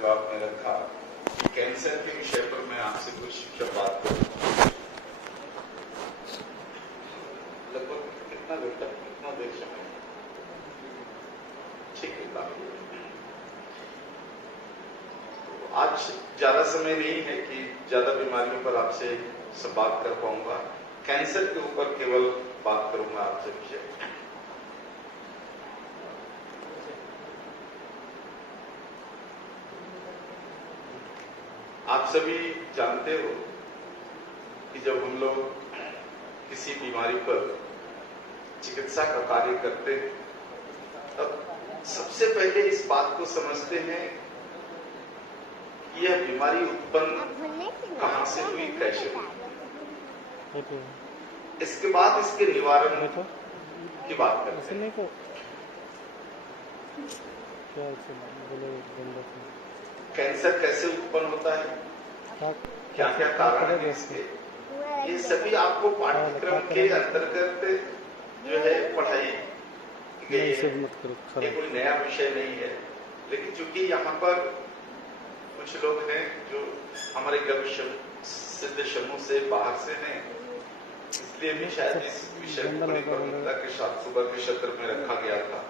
जो आपने रखा कि कैंसर के विषय पर मैं आपसे कुछ बात करूँ। लगभग कितना घंटा, कितना देर समय? 6 घंटा। तो आज ज्यादा समय नहीं है कि ज्यादा बीमारियों पर आपसे सब बात कर पाऊंगा। कैंसर के ऊपर केवल बात करूंगा आपसे विषय। आप सभी जानते हो कि जब हम लोग किसी बीमारी पर चिकित्सा का कार्य करते हैं तब सबसे पहले इस बात को समझते हैं कि यह बीमारी उत्पन्न कहां से हुई, कैसे हुई। इसके बाद इसके निवारण की बात करते हैं। कैंसर कैसे उत्पन्न होता है, क्या क्या कारण है इसके, ये सभी आपको पाठ्यक्रम के अंतर्गत जो है पढ़ाई गई है। ये कोई नया विषय नहीं है, लेकिन चूंकि यहाँ पर कुछ लोग हैं जो हमारे गव्य सिद्ध समूह से बाहर से हैं, इसलिए भी शायद इस विषय को बड़ी प्रमुखता के साथ सुबह के सत्र में रखा गया था।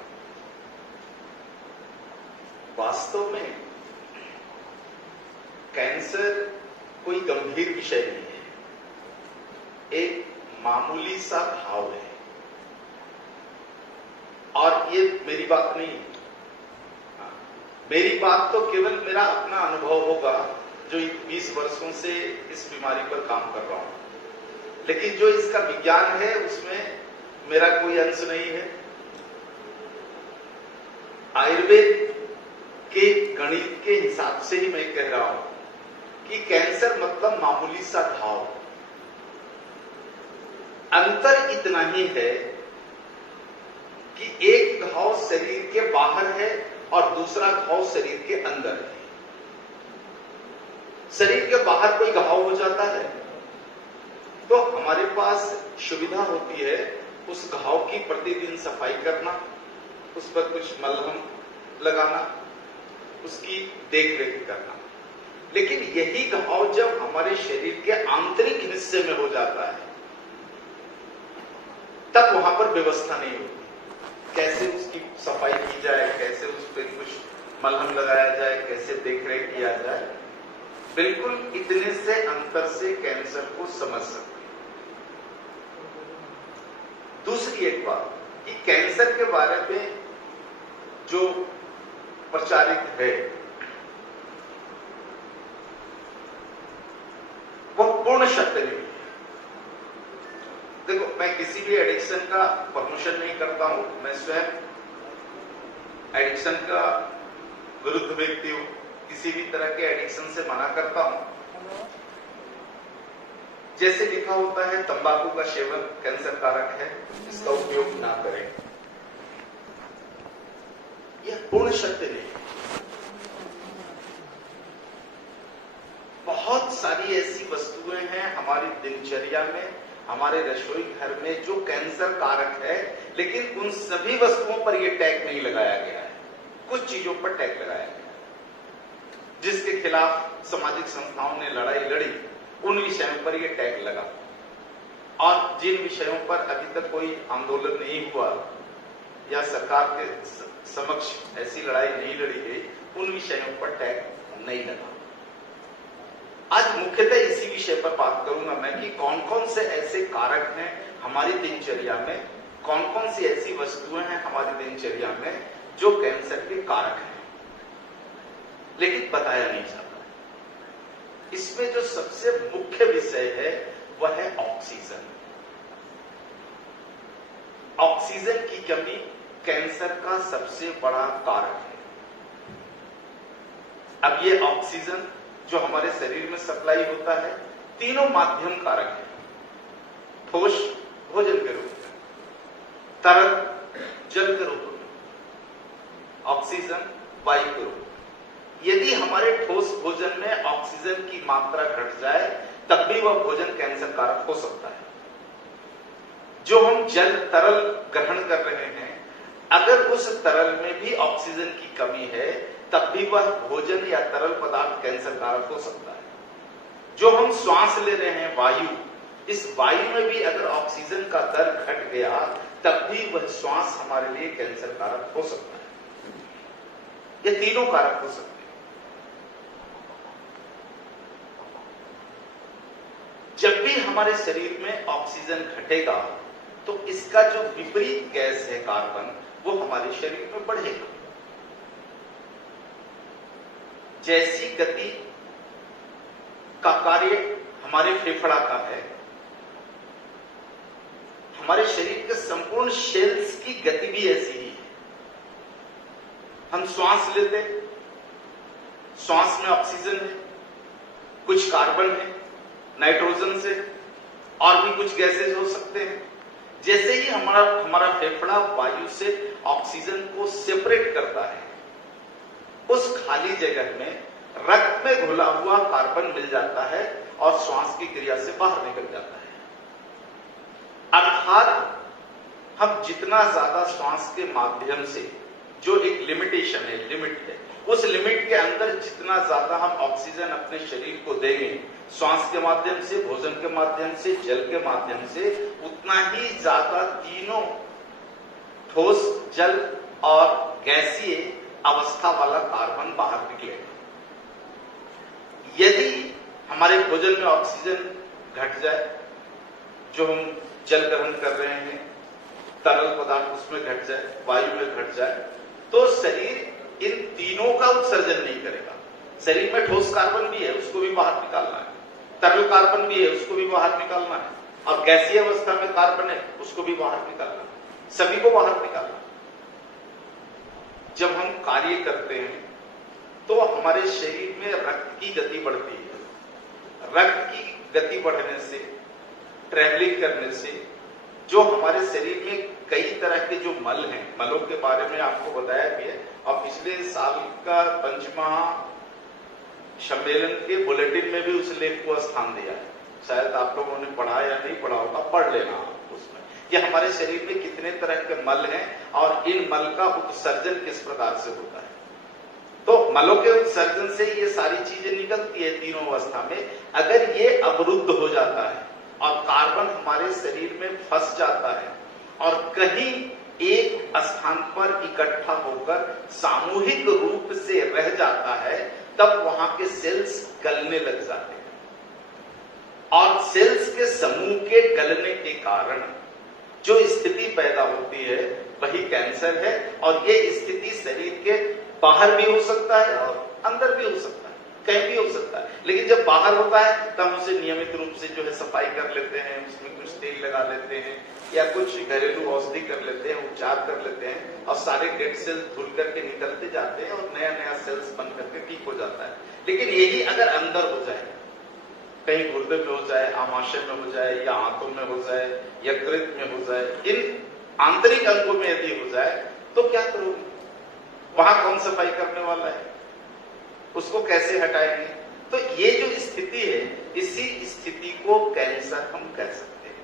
वास्तव में कैंसर कोई गंभीर विषय नहीं है, एक मामूली सा घाव है। और ये मेरी बात नहीं है, मेरी बात तो केवल मेरा अपना अनुभव होगा जो 20 वर्षों से इस बीमारी पर काम कर रहा हूं। लेकिन जो इसका विज्ञान है उसमें मेरा कोई अंश नहीं है। आयुर्वेद के गणित के हिसाब से ही मैं कह रहा हूं कि कैंसर मतलब मामूली सा घाव। अंतर इतना ही है कि एक घाव शरीर के बाहर है और दूसरा घाव शरीर के अंदर है। शरीर के बाहर कोई घाव हो जाता है तो हमारे पास सुविधा होती है उस घाव की प्रतिदिन सफाई करना, उस पर कुछ मलहम लगाना, उसकी देखरेख करना। लेकिन यही घाव जब हमारे शरीर के आंतरिक हिस्से में हो जाता है तब वहां पर व्यवस्था नहीं होती। कैसे उसकी सफाई की जाए, कैसे उस पर कुछ मलहम लगाया जाए, कैसे देखरेख किया जाए, बिल्कुल इतने से अंतर से कैंसर को समझ सकते हैं। दूसरी एक बात कि कैंसर के बारे में जो प्रचारित है वह पूर्ण सत्य नहीं है। देखो, मैं किसी भी एडिक्शन का प्रमोशन नहीं करता हूं, मैं स्वयं एडिक्शन का विरुद्ध व्यक्ति हूं, किसी भी तरह के एडिक्शन से मना करता हूं। जैसे लिखा होता है तंबाकू का सेवन कैंसर कारक है, इसका उपयोग ना करें, यह पूर्ण सत्य नहीं है। बहुत सारी ऐसी वस्तुएं हैं हमारी दिनचर्या में, हमारे रसोई घर में जो कैंसर कारक है, लेकिन उन सभी वस्तुओं पर यह टैग नहीं लगाया गया है। कुछ चीजों पर टैग लगाया गया जिसके खिलाफ सामाजिक संस्थाओं ने लड़ाई लड़ी, उन विषयों पर यह टैग लगा। और जिन विषयों पर अभी तक कोई आंदोलन नहीं हुआ या सरकार के समक्ष ऐसी लड़ाई नहीं लड़ी गई, उन विषयों पर टैग नहीं लगा। आज मुख्यतः इसी विषय पर बात करूंगा मैं कि कौन कौन से ऐसे कारक हैं हमारी दिनचर्या में, कौन कौन सी ऐसी वस्तुएं हैं हमारी दिनचर्या में जो कैंसर के कारक हैं, लेकिन बताया नहीं जाता। इसमें जो सबसे मुख्य विषय है वह है ऑक्सीजन। ऑक्सीजन की कमी कैंसर का सबसे बड़ा कारक है। अब ये ऑक्सीजन जो हमारे शरीर में सप्लाई होता है, तीनों माध्यम कारक है। ठोस भोजन के रूप में, तरल जल के रूप में, ऑक्सीजन वायु के रूप में। यदि हमारे ठोस भोजन में ऑक्सीजन की मात्रा घट जाए तब भी वह भोजन कैंसर कारक हो सकता है। जो हम जल तरल ग्रहण कर रहे हैं अगर उस तरल में भी ऑक्सीजन की कमी है, तब भी वह भोजन या तरल पदार्थ कैंसर कारक हो सकता है। जो हम श्वास ले रहे हैं वायु, इस वायु में भी अगर ऑक्सीजन का दर घट गया, तब भी वह श्वास हमारे लिए कैंसर कारक हो सकता है। ये तीनों कारक हो सकते हैं। जब भी हमारे शरीर में ऑक्सीजन घटेगा, तो इसका जो विपरीत गैस है कार्बन, वो हमारे शरीर में बढ़ेगा। जैसी गति का कार्य हमारे फेफड़ा का है, हमारे शरीर के संपूर्ण सेल्स की गति भी ऐसी ही है। हम श्वास लेते, श्वास में ऑक्सीजन है, कुछ कार्बन है, नाइट्रोजन से, और भी कुछ गैसेज हो सकते हैं। जैसे ही हमारा फेफड़ा वायु से ऑक्सीजन को सेपरेट करता है, उस खाली जगह में रक्त में घुला हुआ कार्बन मिल जाता है और श्वास की क्रिया से बाहर निकल जाता है। अर्थात हम जितना ज्यादा श्वास के माध्यम से, जो एक लिमिटेशन है, लिमिट है, उस लिमिट के अंदर जितना ज्यादा हम ऑक्सीजन अपने शरीर को देंगे, श्वास के माध्यम से, भोजन के माध्यम से, जल के माध्यम से, उतना ही ज्यादा तीनों ठोस, जल और गैसीय अवस्था वाला कार्बन बाहर निकलेगा। यदि हमारे भोजन में ऑक्सीजन घट जाए, जो हम जल ग्रहण कर रहे हैं, तरल पदार्थ उसमें घट जाए, वायु में घट जाए, तो शरीर इन तीनों का उत्सर्जन नहीं करेगा। शरीर में ठोस कार्बन भी है, उसको भी बाहर निकालना है, तरल कार्बन भी है, उसको भी बाहर निकालना है, और गैसीय अवस्था में कार्बन है, उसको भी बाहर निकालना है, सभी को बाहर निकालना है। जब हम कार्य करते हैं तो हमारे शरीर में रक्त की गति बढ़ती है। रक्त की गति बढ़ने से, ट्रैवलिंग करने से, जो हमारे शरीर में कई तरह के जो मल हैं, मलों के बारे में आपको बताया भी है, और पिछले साल का पंचमहा सम्मेलन के बुलेटिन में भी उस लेख को स्थान दिया है। शायद आप लोगों ने पढ़ा या नहीं पढ़ा होगा, पढ़ लेना उसमें कि हमारे शरीर में कितने तरह के मल हैं और इन मल का उत्सर्जन किस प्रकार से होता है। तो मलों के उत्सर्जन से ये सारी चीजें निकलती है तीनों अवस्था में। अगर ये अवरुद्ध हो जाता है और कार्बन हमारे शरीर में फंस जाता है और कहीं एक स्थान पर इकट्ठा होकर सामूहिक रूप से रह जाता है, तब वहां के सेल्स गलने लग जाते हैं, और सेल्स के समूह के गलने के कारण जो स्थिति पैदा होती है वही कैंसर है। और ये स्थिति शरीर के बाहर भी हो सकता है और अंदर भी हो सकता है, कहीं भी हो सकता है। लेकिन जब बाहर होता है तब उसे नियमित रूप से जो है सफाई कर लेते हैं, उसमें कुछ तेल लगा लेते हैं या कुछ घरेलू औषधि कर लेते हैं, उपचार कर लेते हैं, और सारे डेड सेल्स धुल करके निकलते जाते हैं और नया नया सेल्स बन करके ठीक हो जाता है। लेकिन यही अगर अंदर हो जाए, कहीं गुर्दे में हो जाए, आमाशय में हो जाए, या आंतों में हो जाए, यकृत में हो जाए, इन आंतरिक अंगों में यदि हो जाए, तो क्या करोगे? वहां कौन सफाई करने वाला है? उसको कैसे हटाएंगे? तो ये जो स्थिति है, इसी स्थिति को कैंसर हम कह सकते हैं।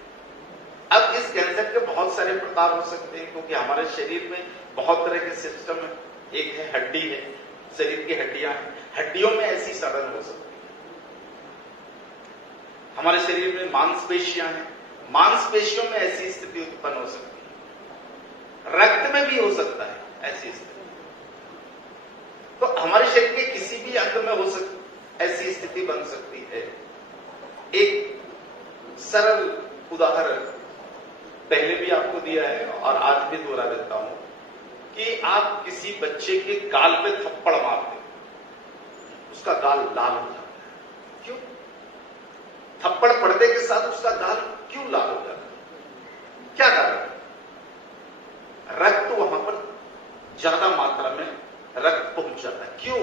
अब इस कैंसर के बहुत सारे प्रकार हो सकते हैं, क्योंकि हमारे शरीर में बहुत तरह के सिस्टम है। एक है हड्डी है, शरीर की हड्डियां हैं, हड्डियों में ऐसी सड़न हो सकती है। हमारे शरीर में मांसपेशियां हैं, मांसपेशियों में ऐसी स्थिति उत्पन्न हो सकती है। रक्त में भी हो सकता है ऐसी स्थिति। तो हमारे शरीर के किसी भी अंग में हो सकती ऐसी स्थिति बन सकती है। एक सरल उदाहरण पहले भी आपको दिया है और आज भी दोहरा देता हूं कि आप किसी बच्चे के गाल पे थप्पड़ मारते, उसका गाल लाल हो जाता है। क्यों? थप्पड़ पड़ने के साथ उसका गाल क्यों लाल हो जाता है? क्या कारण? रक्त वहां पर ज्यादा मात्रा में रक्त पहुंच जाता है। क्यों?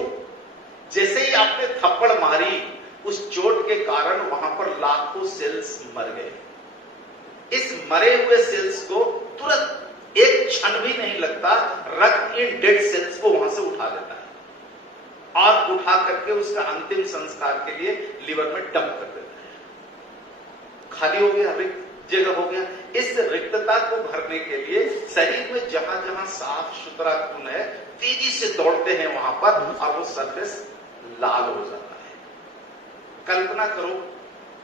जैसे ही आपने थप्पड़ मारी, उस चोट के कारण वहां पर लाखों सेल्स मर गए। इस मरे हुए सेल्स को तुरंत एक क्षण भी नहीं लगता, रक्त इन डेड सेल्स को वहां से उठा लेता है और उठा करके उसका अंतिम संस्कार के लिए लिवर में डंप कर देता है। खाली हो गया, रिक्त जगह हो गया। इस रिक्तता को भरने के लिए शरीर में जहां जहां साफ सुथरा खून है तेजी से दौड़ते हैं वहां पर और वो सरफेस लाल हो जाता है। कल्पना करो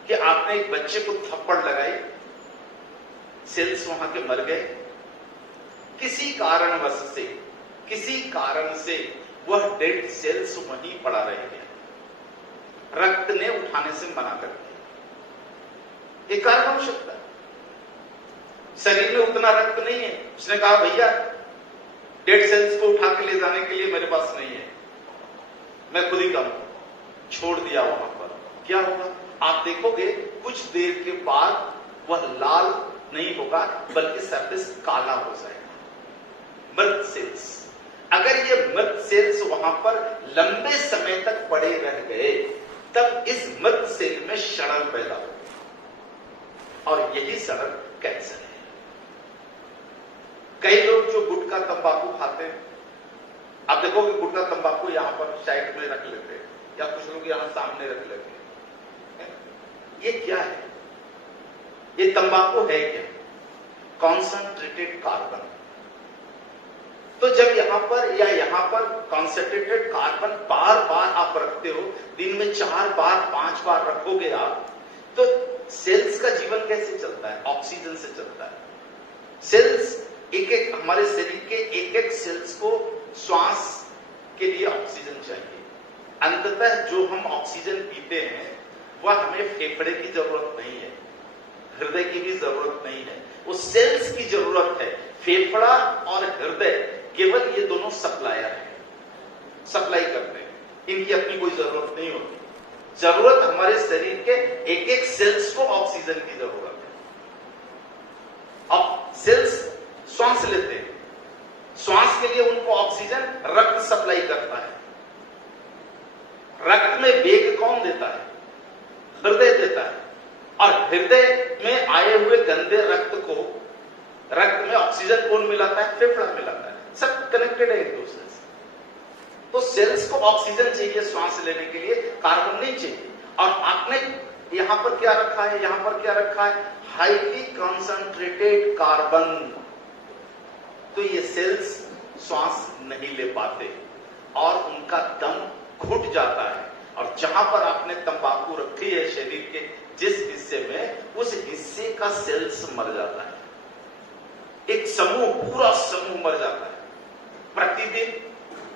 कि आपने एक बच्चे को थप्पड़ लगाई, सेल्स वहां के मर गए, किसी कारण से वह डेड सेल्स वहीं पड़ा रह गया, रक्त ने उठाने से मना कर दिया। एक कारण हो सकता है, शरीर में उतना रक्त नहीं है, उसने कहा भैया डेड सेल्स को उठा के ले जाने के लिए मेरे पास नहीं है, मैं खुद ही करूं, छोड़ दिया वहां पर। क्या होगा आप देखोगे, कुछ देर के बाद वह लाल नहीं होगा बल्कि सरफेस काला हो जाएगा, मृत सेल्स। अगर ये मृत सेल्स वहां पर लंबे समय तक पड़े रह गए तब इस मृत सेल में सड़न पैदा होगी और यही सड़न कैंसर है। कई लोग जो गुटखा तंबाकू खाते हैं, आप देखोगे गुटखा तंबाकू यहां पर साइड में रख लेते हैं या कुछ लोग यहां सामने रख लेते हैं। ये क्या है? ये तंबाकू है क्या? Concentrated carbon. तो जब यहां पर कॉन्संट्रेटेड कार्बन बार बार आप रखते हो, दिन में 4 बार 5 बार रखोगे आप, तो सेल्स का जीवन कैसे चलता है? ऑक्सीजन से चलता है। सेल्स एक हमारे शरीर के एक सेल्स को श्वास के लिए ऑक्सीजन चाहिए। अंततः जो हम ऑक्सीजन पीते हैं वह हमें फेफड़े की जरूरत नहीं है, हृदय की भी जरूरत नहीं है, वो सेल्स की जरूरत है। फेफड़ा और हृदय केवल ये दोनों सप्लायर हैं, सप्लाई करते हैं, इनकी अपनी कोई जरूरत नहीं होती। जरूरत हमारे शरीर के एक सेल्स को ऑक्सीजन की जरूरत है। अब सेल्स श्वास लेते हैं, श्वास के लिए उनको ऑक्सीजन रक्त सप्लाई करता है। रक्त में वेग कौन देता है? हृदय देता है। और हृदय में आए हुए गंदे रक्त में ऑक्सीजन कौन मिलाता है? फेफड़ा मिलाता है। सब कनेक्टेड है एक दूसरे से। तो सेल्स को ऑक्सीजन चाहिए श्वास लेने के लिए, कार्बन नहीं चाहिए। और आपने यहां पर क्या रखा है? यहां पर क्या रखा है? Highly concentrated carbon. तो ये सेल्स श्वास नहीं ले पाते और उनका दम घुट जाता है। और जहां पर आपने तंबाकू रखी है शरीर के जिस हिस्से में, उस हिस्से का सेल्स मर जाता है। एक समूह, पूरा समूह मर जाता है प्रतिदिन।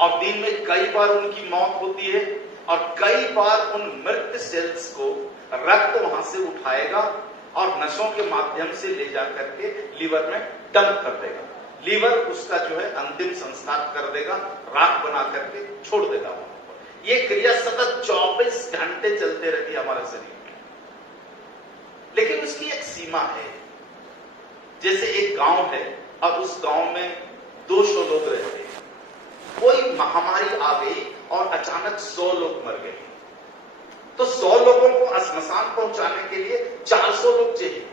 और दिन में कई बार उनकी मौत होती है और कई बार उन मृत सेल्स को रक्त वहां से उठाएगा और नसों के माध्यम से ले जाकर के लीवर में डंप कर देगा। लीवर उसका जो है अंतिम संस्कार कर देगा, राख बना करके छोड़ देगा वहां पर। ये क्रिया सतत 24 घंटे चलते रहती है हमारे शरीर में। लेकिन उसकी एक सीमा है। जैसे एक गांव है और उस गांव में 200 लोग रहते हैं, कोई महामारी आ गई और अचानक 100 लोग मर गए, तो 100 लोगों को श्मशान पहुंचाने के लिए 400 लोग चाहिए,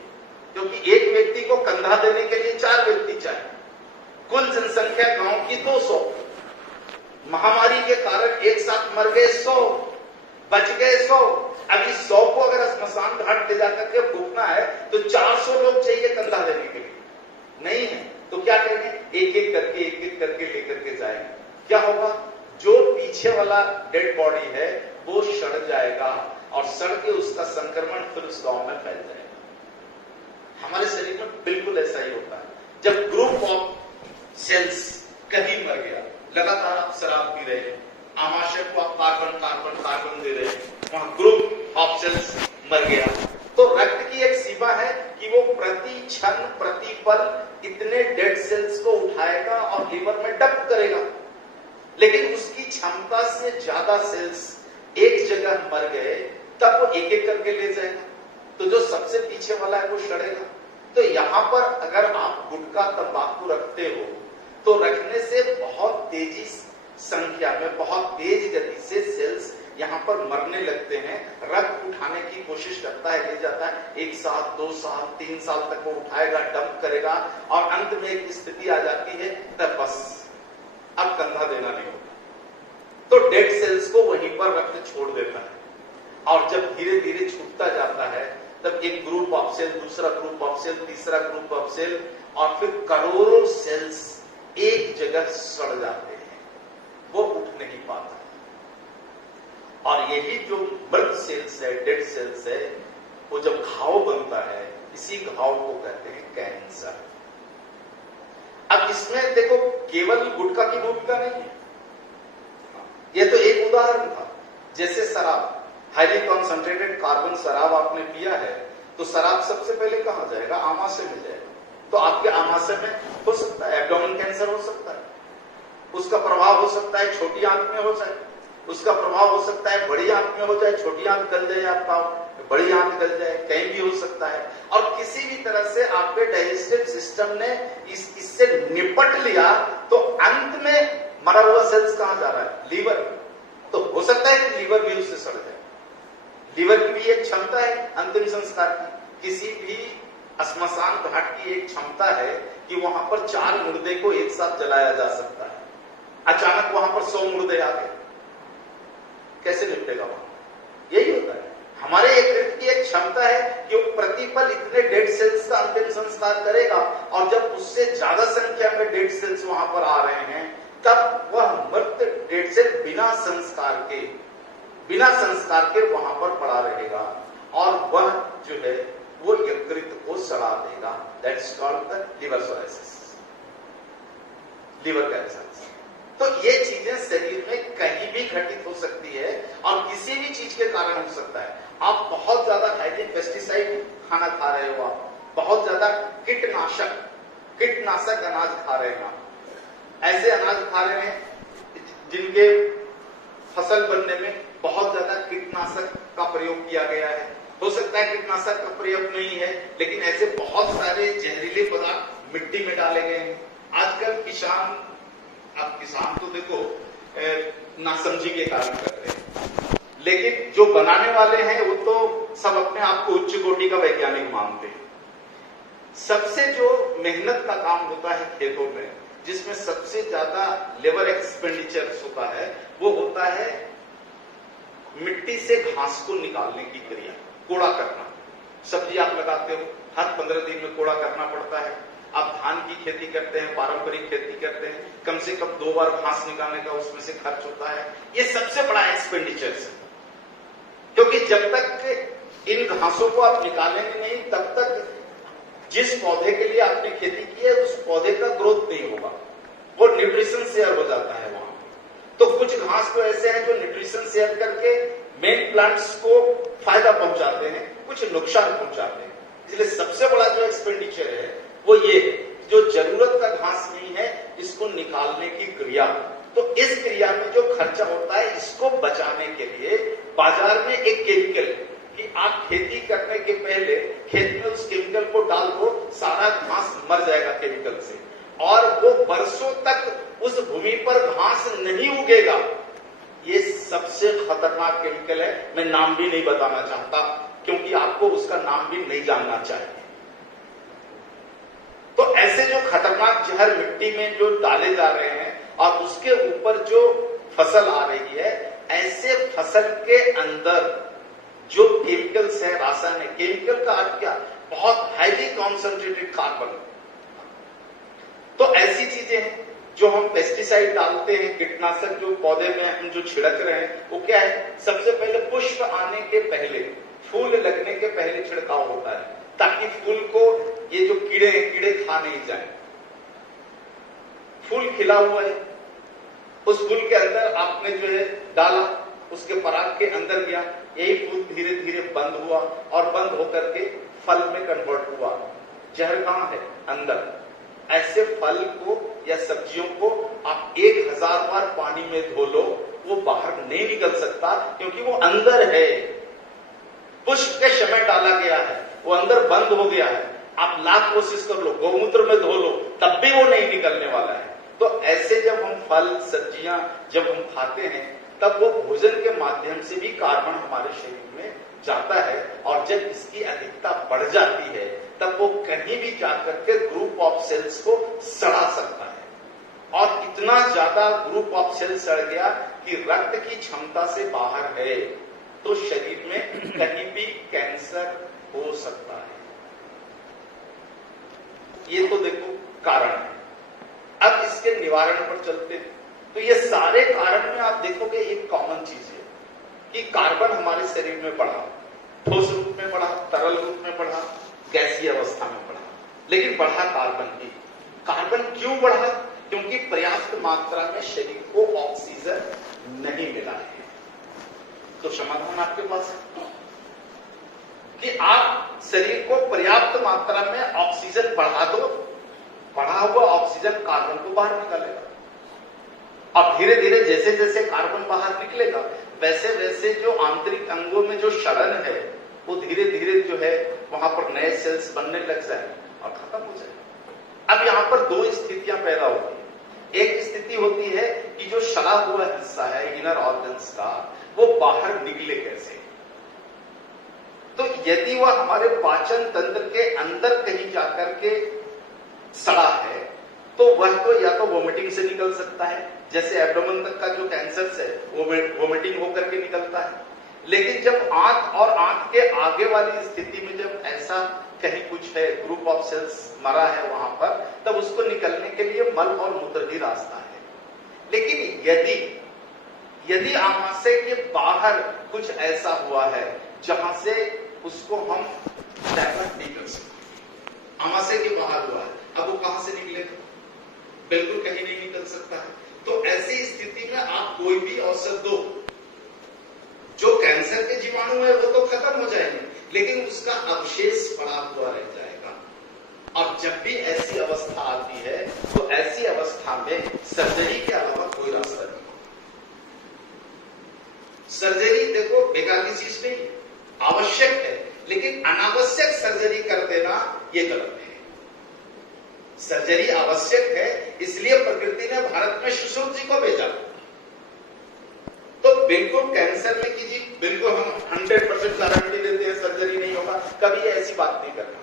क्योंकि एक व्यक्ति को कंधा देने के लिए 4 व्यक्ति चाहिए। कुल जनसंख्या गांव की 200। महामारी के कारण एक साथ मर गए 100, बच गए 100। अभी 100 को अगर श्मशान घाट ले जाकर के फूकना है तो 400 लोग चाहिए कंधा देने के लिए। नहीं है तो क्या करेंगे? एक एक करके लेकर के जाएंगे। क्या होगा? जो पीछे वाला डेड बॉडी है वो सड़ जाएगा और सड़ के उसका संक्रमण फिर उस गांव में फैल जाएगा। हमारे शरीर में बिल्कुल ऐसा ही होता है। जब ग्रुप ऑफ सेल्स कहीं मर गया, लगातार आप शराब पी रहे हैं, आमाशय को आप कार्बन दे रहे हैं, वहां ग्रुप ऑफ सेल्स मर गया, तो रक्त की एक सीमा है कि वो प्रति क्षण प्रति पल इतने डेड सेल्स को उठाएगा और लीवर में डंप करेगा। लेकिन उसकी क्षमता से ज्यादा सेल्स एक जगह मर गए तब वो एक एक करके ले जाएगा, तो जो सबसे पीछे वाला है वो सड़ेगा। तो यहां पर अगर आप गुटखा तंबाकू रखते हो तो रखने से बहुत तेजी संख्या में, बहुत तेज गति से सेल्स यहां पर मरने लगते हैं। रक्त उठाने की कोशिश करता है, ले जाता है, 1 साल 2 साल 3 साल तक वो उठाएगा, डंप करेगा और अंत में एक स्थिति आ जाती है तब बस अब कंधा देना नहीं होता। तो डेड सेल्स को वहीं पर रक्त छोड़ देता है और जब धीरे धीरे छूटता जाता है तब एक ग्रुप ऑफ सेल, दूसरा ग्रुप ऑफ सेल, तीसरा ग्रुप ऑफ सेल, और फिर करोड़ों सेल्स एक जगह सड़ जाते हैं, वो उठ नहीं पाता। और यही जो मृत सेल्स है, डेड सेल्स है, वो जब घाव बनता है, इसी घाव को कहते हैं कैंसर। अब इसमें देखो केवल गुटखा की भूमिका नहीं है, यह तो एक उदाहरण था। जैसे शराब, हाईली कॉन्सेंट्रेटेड कार्बन शराब आपने पिया है, तो शराब सबसे पहले कहां जाएगा? आमाशय में जाएगा। तो आपके आमाशय में हो सकता है एब्डोमेन कैंसर हो सकता है, उसका प्रभाव हो सकता है छोटी आंत में हो जाए, उसका प्रभाव हो सकता है बड़ी आंत में हो जाए, छोटी आंत गल जाए, आपका बड़ी आंत गल जाए, कहीं भी हो सकता है। और किसी भी तरह से आपके डाइजेस्टिव सिस्टम ने इससे निपट लिया, तो अंत में मरा हुआ सेल्स कहां जा रहा है? लीवर। तो हो सकता है कि लीवर भी उससे सड़ जाए। लीवर की भी एक क्षमता है अंतिम संस्कार की। किसी भी श्मशान घाट की एक क्षमता है कि वहां पर 4 मुर्दे को एक साथ जलाया जा सकता है। अचानक वहां पर 100 मुर्दे आ गए, कैसे निपटेगा वहां? यही होता है। हमारे यकृत की एक क्षमता है कि वो प्रतिपल इतने डेड सेल्स का अंतिम संस्कार करेगा, और जब उससे ज्यादा संख्या में डेड सेल्स वहां पर आ रहे हैं, तब वह मृत डेड सेल बिना संस्कार के वहां पर पड़ा रहेगा, और वह जो है वो यकृत को सड़ा देगा। That's called the liver psoriasis, liver cancer. तो ये चीजें शरीर में कहीं भी घटित हो सकती है, और किसी भी चीज के कारण हो सकता है। आप बहुत ज्यादा हाईली पेस्टिसाइड खाना खा रहे हो, आप बहुत ज्यादा कीटनाशक अनाज खा रहे हैं, आप ऐसे अनाज खा रहे हैं जिनके फसल बनने में बहुत ज्यादा कीटनाशक का प्रयोग किया गया है। हो सकता है कीटनाशक का प्रयोग नहीं है, लेकिन ऐसे बहुत सारे जहरीले पदार्थ मिट्टी में डाले गए हैं। आजकल किसान तो देखो नासमझी के कारण कर रहे हैं, लेकिन जो बनाने वाले हैं वो तो सब अपने आप को उच्च कोटि का वैज्ञानिक मानते हैं। सबसे जो मेहनत का काम होता है खेतों में, जिसमें सबसे ज्यादा लेबर एक्सपेंडिचर होता है, वो होता है मिट्टी से घास को निकालने की क्रिया, कोड़ा करना। सब्जी आप लगाते हो, हर 15 दिन में कोड़ा करना पड़ता है। आप धान की खेती करते हैं, पारंपरिक खेती करते हैं, कम से कम 2 बार घास निकालने का उसमें से खर्च होता है। ये सबसे बड़ा एक्सपेंडिचर है, क्योंकि जब तक इन घासों को आप निकालेंगे नहीं, तब तक जिस पौधे के लिए आपने खेती की है उस पौधे का ग्रोथ नहीं होगा, वो न्यूट्रिशन शेयर हो जाता है वहां। तो कुछ घास तो ऐसे हैं जो न्यूट्रिशन शेयर करके मेन प्लांट्स को फायदा पहुंचाते हैं, कुछ नुकसान पहुंचाते हैं। इसलिए सबसे बड़ा जो एक्सपेंडिचर है वो ये है, जो जरूरत का घास नहीं है इसको निकालने की क्रिया। तो इस क्रिया में जो खर्चा होता है, इसको बचाने के लिए बाजार में एक केमिकल है कि आप खेती करने के पहले खेत में उस केमिकल को डाल दो, सारा घास मर जाएगा केमिकल से, और वो बरसों तक उस भूमि पर घास नहीं उगेगा। ये सबसे खतरनाक केमिकल है। मैं नाम भी नहीं बताना चाहता, क्योंकि आपको उसका नाम भी नहीं जानना चाहिए। तो ऐसे जो खतरनाक जहर मिट्टी में जो डाले जा रहे हैं, और उसके ऊपर जो फसल आ रही है, ऐसे फसल के अंदर जो केमिकल्स है, रासायनिक केमिकल का अर्थ क्या? बहुत हाईली कॉन्सेंट्रेटेड कार्बन। तो ऐसी चीजें हैं जो हम पेस्टिसाइड डालते हैं, कीटनाशक जो पौधे में हम जो छिड़क रहे हैं, वो क्या है? सबसे पहले पुष्प आने के पहले, फूल लगने के पहले छिड़काव होता है, ताकि फूल को ये जो कीड़े खा नहीं जाए। फूल खिला हुआ है, उस फूल के अंदर आपने जो है डाला, उसके पराग के अंदर गया, यही फूल धीरे धीरे बंद हुआ, और बंद होकर के फल में कन्वर्ट हुआ। जहर कहां है? अंदर। ऐसे फल को या सब्जियों को आप 1000 बार पानी में धो लो, वो बाहर नहीं निकल सकता, क्योंकि वो अंदर है। पुष्प के समय डाला गया है, वो अंदर बंद हो गया है। आप लाख कोशिश कर लो, गौमूत्र में धो लो, तब भी वो नहीं निकलने वाला है। तो ऐसे जब हम फल सब्जियां जब हम खाते हैं, तब वो भोजन के माध्यम से भी कार्बन हमारे शरीर में जाता है, और जब इसकी अधिकता बढ़ जाती है, तब वो कहीं भी जाकर के ग्रुप ऑफ सेल्स को सड़ा सकता है। और इतना ज्यादा ग्रुप ऑफ सेल्स सड़ गया कि रक्त की क्षमता से बाहर है, तो शरीर में कहीं भी कैंसर हो सकता है। ये तो देखो कारण है। अब इसके निवारण पर चलते हैं। तो ये सारे कारण में आप देखोगे एक कॉमन चीज है कि कार्बन हमारे शरीर में बढ़ा, ठोस रूप में बढ़ा, तरल रूप में बढ़ा, गैसीय अवस्था में बढ़ा, लेकिन बढ़ा कार्बन ही। कार्बन क्यों बढ़ा? क्योंकि पर्याप्त मात्रा में शरीर को ऑक्सीजन नहीं मिला है। तो समाधान आपके पास है कि आप शरीर को पर्याप्त मात्रा में ऑक्सीजन बढ़ा दो, बढ़ा हुआ ऑक्सीजन कार्बन को बाहर निकालेगा। अब धीरे धीरे जैसे जैसे कार्बन बाहर निकलेगा वैसे वैसे जो आंतरिक अंगों में जो क्षरण है वो धीरे धीरे जो है वहां पर नए सेल्स बनने लग जाए और खत्म हो जाए। अब यहां पर दो स्थितियां पैदा होती है। एक स्थिति होती है कि जो सड़ा हुआ हिस्सा है इनर ऑर्गन्स का वो बाहर निकले कैसे। तो यदि वह हमारे पाचन तंत्र के अंदर कहीं जाकर के सड़ा है तो वह तो या तो वोमिटिंग से निकल सकता है, जैसे एब्डोमेन तक का जो कैंसर है वो वोमिटिंग होकर के निकलता है। लेकिन जब आंत और आंत के आगे वाली स्थिति में जब ऐसा कहीं कुछ है, ग्रुप ऑफ सेल्स मरा है वहां पर, तब उसको निकलने के लिए मल और मूत्र ही रास्ता है। लेकिन यदि आमाशय के बाहर कुछ ऐसा हुआ है जहां से उसको हम डाइवर्ट नहीं कर सकते, आमाशय के बाहर हुआ है, अब वो कहां से निकलेगा? बिल्कुल कहीं नहीं निकल सकता है। तो ऐसी स्थिति में आप कोई भी औषध दो, जो कैंसर के जीवाणु है वो तो खत्म हो जाएंगे, लेकिन उसका अवशेष पड़ा हुआ रह जाएगा। और जब भी ऐसी अवस्था आती है तो ऐसी अवस्था में सर्जरी के अलावा कोई रास्ता नहीं। सर्जरी देखो बेकार की चीज नहीं है, आवश्यक है, लेकिन अनावश्यक सर्जरी कर देना ये गलत है। सर्जरी आवश्यक है, इसलिए प्रकृति ने भारत में सुश्रुत जी को भेजा। तो बिल्कुल कैंसर में कीजिए, बिल्कुल हम 100% गारंटी देते हैं सर्जरी नहीं होगा, कभी ऐसी बात नहीं करना।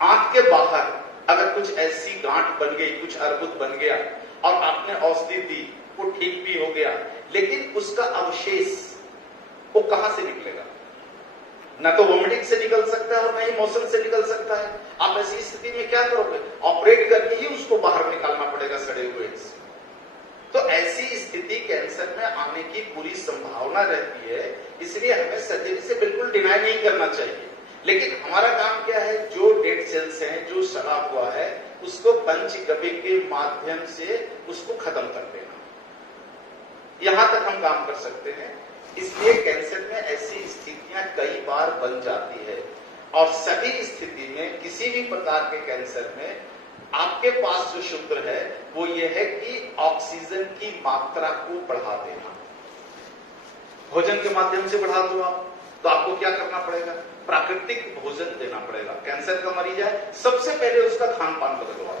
आंत के बाहर अगर कुछ ऐसी गांठ बन गई, कुछ अर्बुद बन गया और आपने औषधि दी, वो ठीक भी हो गया, लेकिन उसका अवशेष वो कहां से निकलेगा? न तो वोमिटिंग से निकल सकता है और न ही मोशन से निकल सकता है। आप ऐसी स्थिति में क्या करोगे? ऑपरेट करके ही उसको बाहर निकालना पड़ेगा सड़े हुए से। तो ऐसी स्थिति कैंसर में आने की पूरी संभावना रहती है, इसलिए हमें सर्जरी से बिल्कुल डिनाई नहीं करना चाहिए। लेकिन हमारा काम क्या है? जो डेड सेल्स हैं, जो सड़ा हुआ है, उसको पंचगव्य के माध्यम से उसको खत्म कर देना। यहां तक हम काम कर सकते हैं। इसलिए कैंसर में ऐसी स्थितियां कई बार बन जाती है और सभी स्थिति में किसी भी प्रकार के कैंसर में आपके पास जो सूत्र है वो ये है कि ऑक्सीजन की मात्रा को बढ़ा देना। भोजन के माध्यम से बढ़ा दो आप, तो आपको क्या करना पड़ेगा? प्राकृतिक भोजन देना पड़ेगा। कैंसर का मरीज है, सबसे पहले उसका खान पान बदलो आप,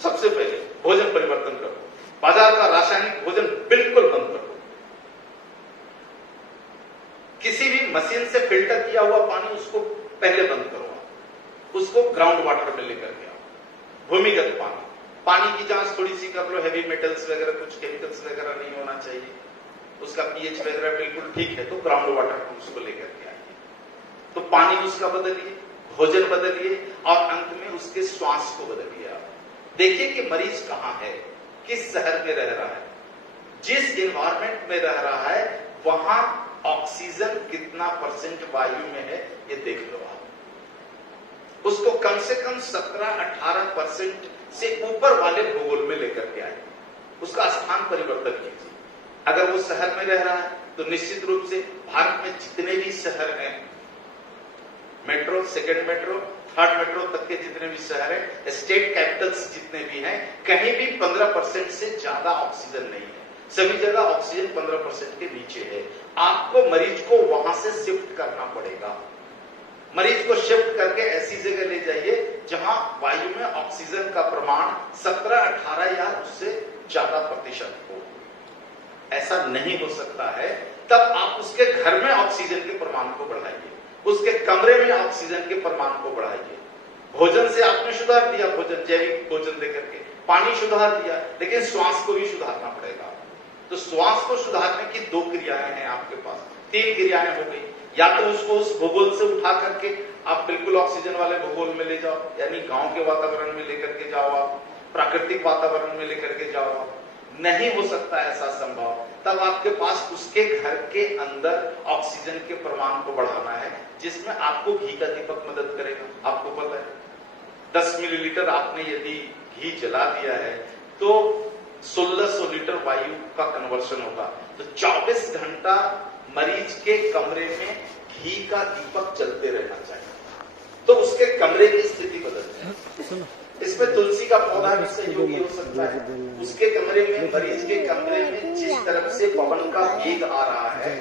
सबसे पहले भोजन परिवर्तन करो। बाजार का रासायनिक भोजन बिल्कुल बंद करो। किसी भी मशीन से फिल्टर किया हुआ पानी उसको पहले बंद करो। उसको ग्राउंड वाटर में लेकर के आओ। भूमिगत पानी की जांच थोड़ी सी कर लो, हैवी मेटल्स वगैरह, कुछ केमिकल्स वगैरह नहीं होना चाहिए, उसका पीएच वगैरह बिल्कुल ठीक है, तो ग्राउंड वाटर को उसको लेकर के आइए। तो पानी उसका बदलिए, भोजन बदलिए और अंत में उसके श्वास को बदलिए। आप देखिए कि मरीज कहां है, किस शहर में रह रहा है, जिस एनवायरमेंट में रह रहा है वहां ऑक्सीजन कितना % वायु में है ये देख लो आप। उसको कम से कम 17-18% से ऊपर वाले भूगोल में लेकर के आए, उसका स्थान परिवर्तन कीजिए। अगर वो शहर में रह रहा है तो निश्चित रूप से भारत में जितने भी शहर हैं, metro, second metro, third metro तक के जितने भी शहर हैं, स्टेट कैपिटल्स जितने भी हैं, कहीं भी 15% से ज्यादा ऑक्सीजन नहीं है। सभी जगह ऑक्सीजन 15% के नीचे है। आपको मरीज को वहां से शिफ्ट करना पड़ेगा। मरीज को शिफ्ट करके ऐसी जगह ले जाइए जहां वायु में ऑक्सीजन का प्रमाण 17-18 या उससे ज्यादा % हो। ऐसा नहीं हो सकता है, तब आप उसके घर में ऑक्सीजन के प्रमाण को बढ़ाइए, उसके कमरे में ऑक्सीजन के प्रमाण को बढ़ाइए। भोजन से आपने सुधार दिया, भोजन जैविक भोजन देकर के, पानी सुधार दिया, लेकिन श्वास को भी सुधारना पड़ेगा। तो श्वास को सुधारने की 2 क्रियाएं हैं आपके पास, 3 क्रियाएं हो गई। या तो उसको उस भूगोल से उठा करके आप बिल्कुल ऑक्सीजन वाले भूगोल में ले जाओ, यानी गांव के वातावरण में लेकर के जाओ, आप प्राकृतिक वातावरण में लेकर के जाओ। नहीं हो सकता ऐसा संभव, तब आपके पास उसके घर के अंदर ऑक्सीजन के प्रमाण को बढ़ाना है, जिसमें आपको घी का दीपक मदद करेगा। आपको पता है 10 मिलीलीटर आपने यदि घी जला दिया है तो 1600 लीटर वायु का कन्वर्शन होगा। तो 24 घंटा मरीज के कमरे में घी का दीपक जलते रहना चाहिए, तो उसके कमरे की स्थिति बदल जाए। इसमें तुलसी का पौधा भी सहयोगी हो सकता है। उसके कमरे में, मरीज के कमरे में जिस तरफ से पवन का वेग आ रहा है,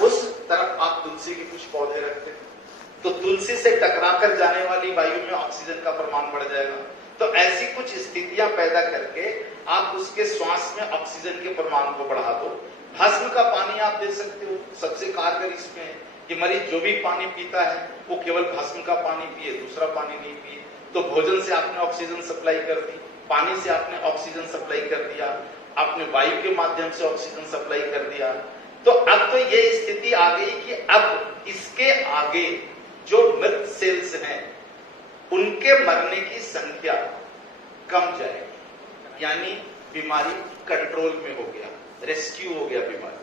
उस तरफ आप तुलसी के कुछ पौधे रखते हैं तो तुलसी से टकराकर जाने वाली वायु में ऑक्सीजन का प्रमाण बढ़ जाएगा। तो ऐसी कुछ स्थितियां पैदा करके आप उसके श्वास में ऑक्सीजन के प्रमाण को बढ़ा दो। भस्म का पानी आप दे सकते हो, सबसे कारगर इसमें है कि मरीज जो भी पानी पीता है वो केवल भस्म का पानी पिए, दूसरा पानी नहीं पिए। तो भोजन से आपने ऑक्सीजन सप्लाई कर दी, पानी से आपने ऑक्सीजन सप्लाई कर दिया, आपने वायु के माध्यम से ऑक्सीजन सप्लाई कर दिया। तो अब तो ये स्थिति आ गई कि अब इसके आगे जो मृत सेल्स हैं उनके मरने की संख्या कम जाएगी, यानी बीमारी कंट्रोल में हो गया, रेस्क्यू हो गया बीमारी।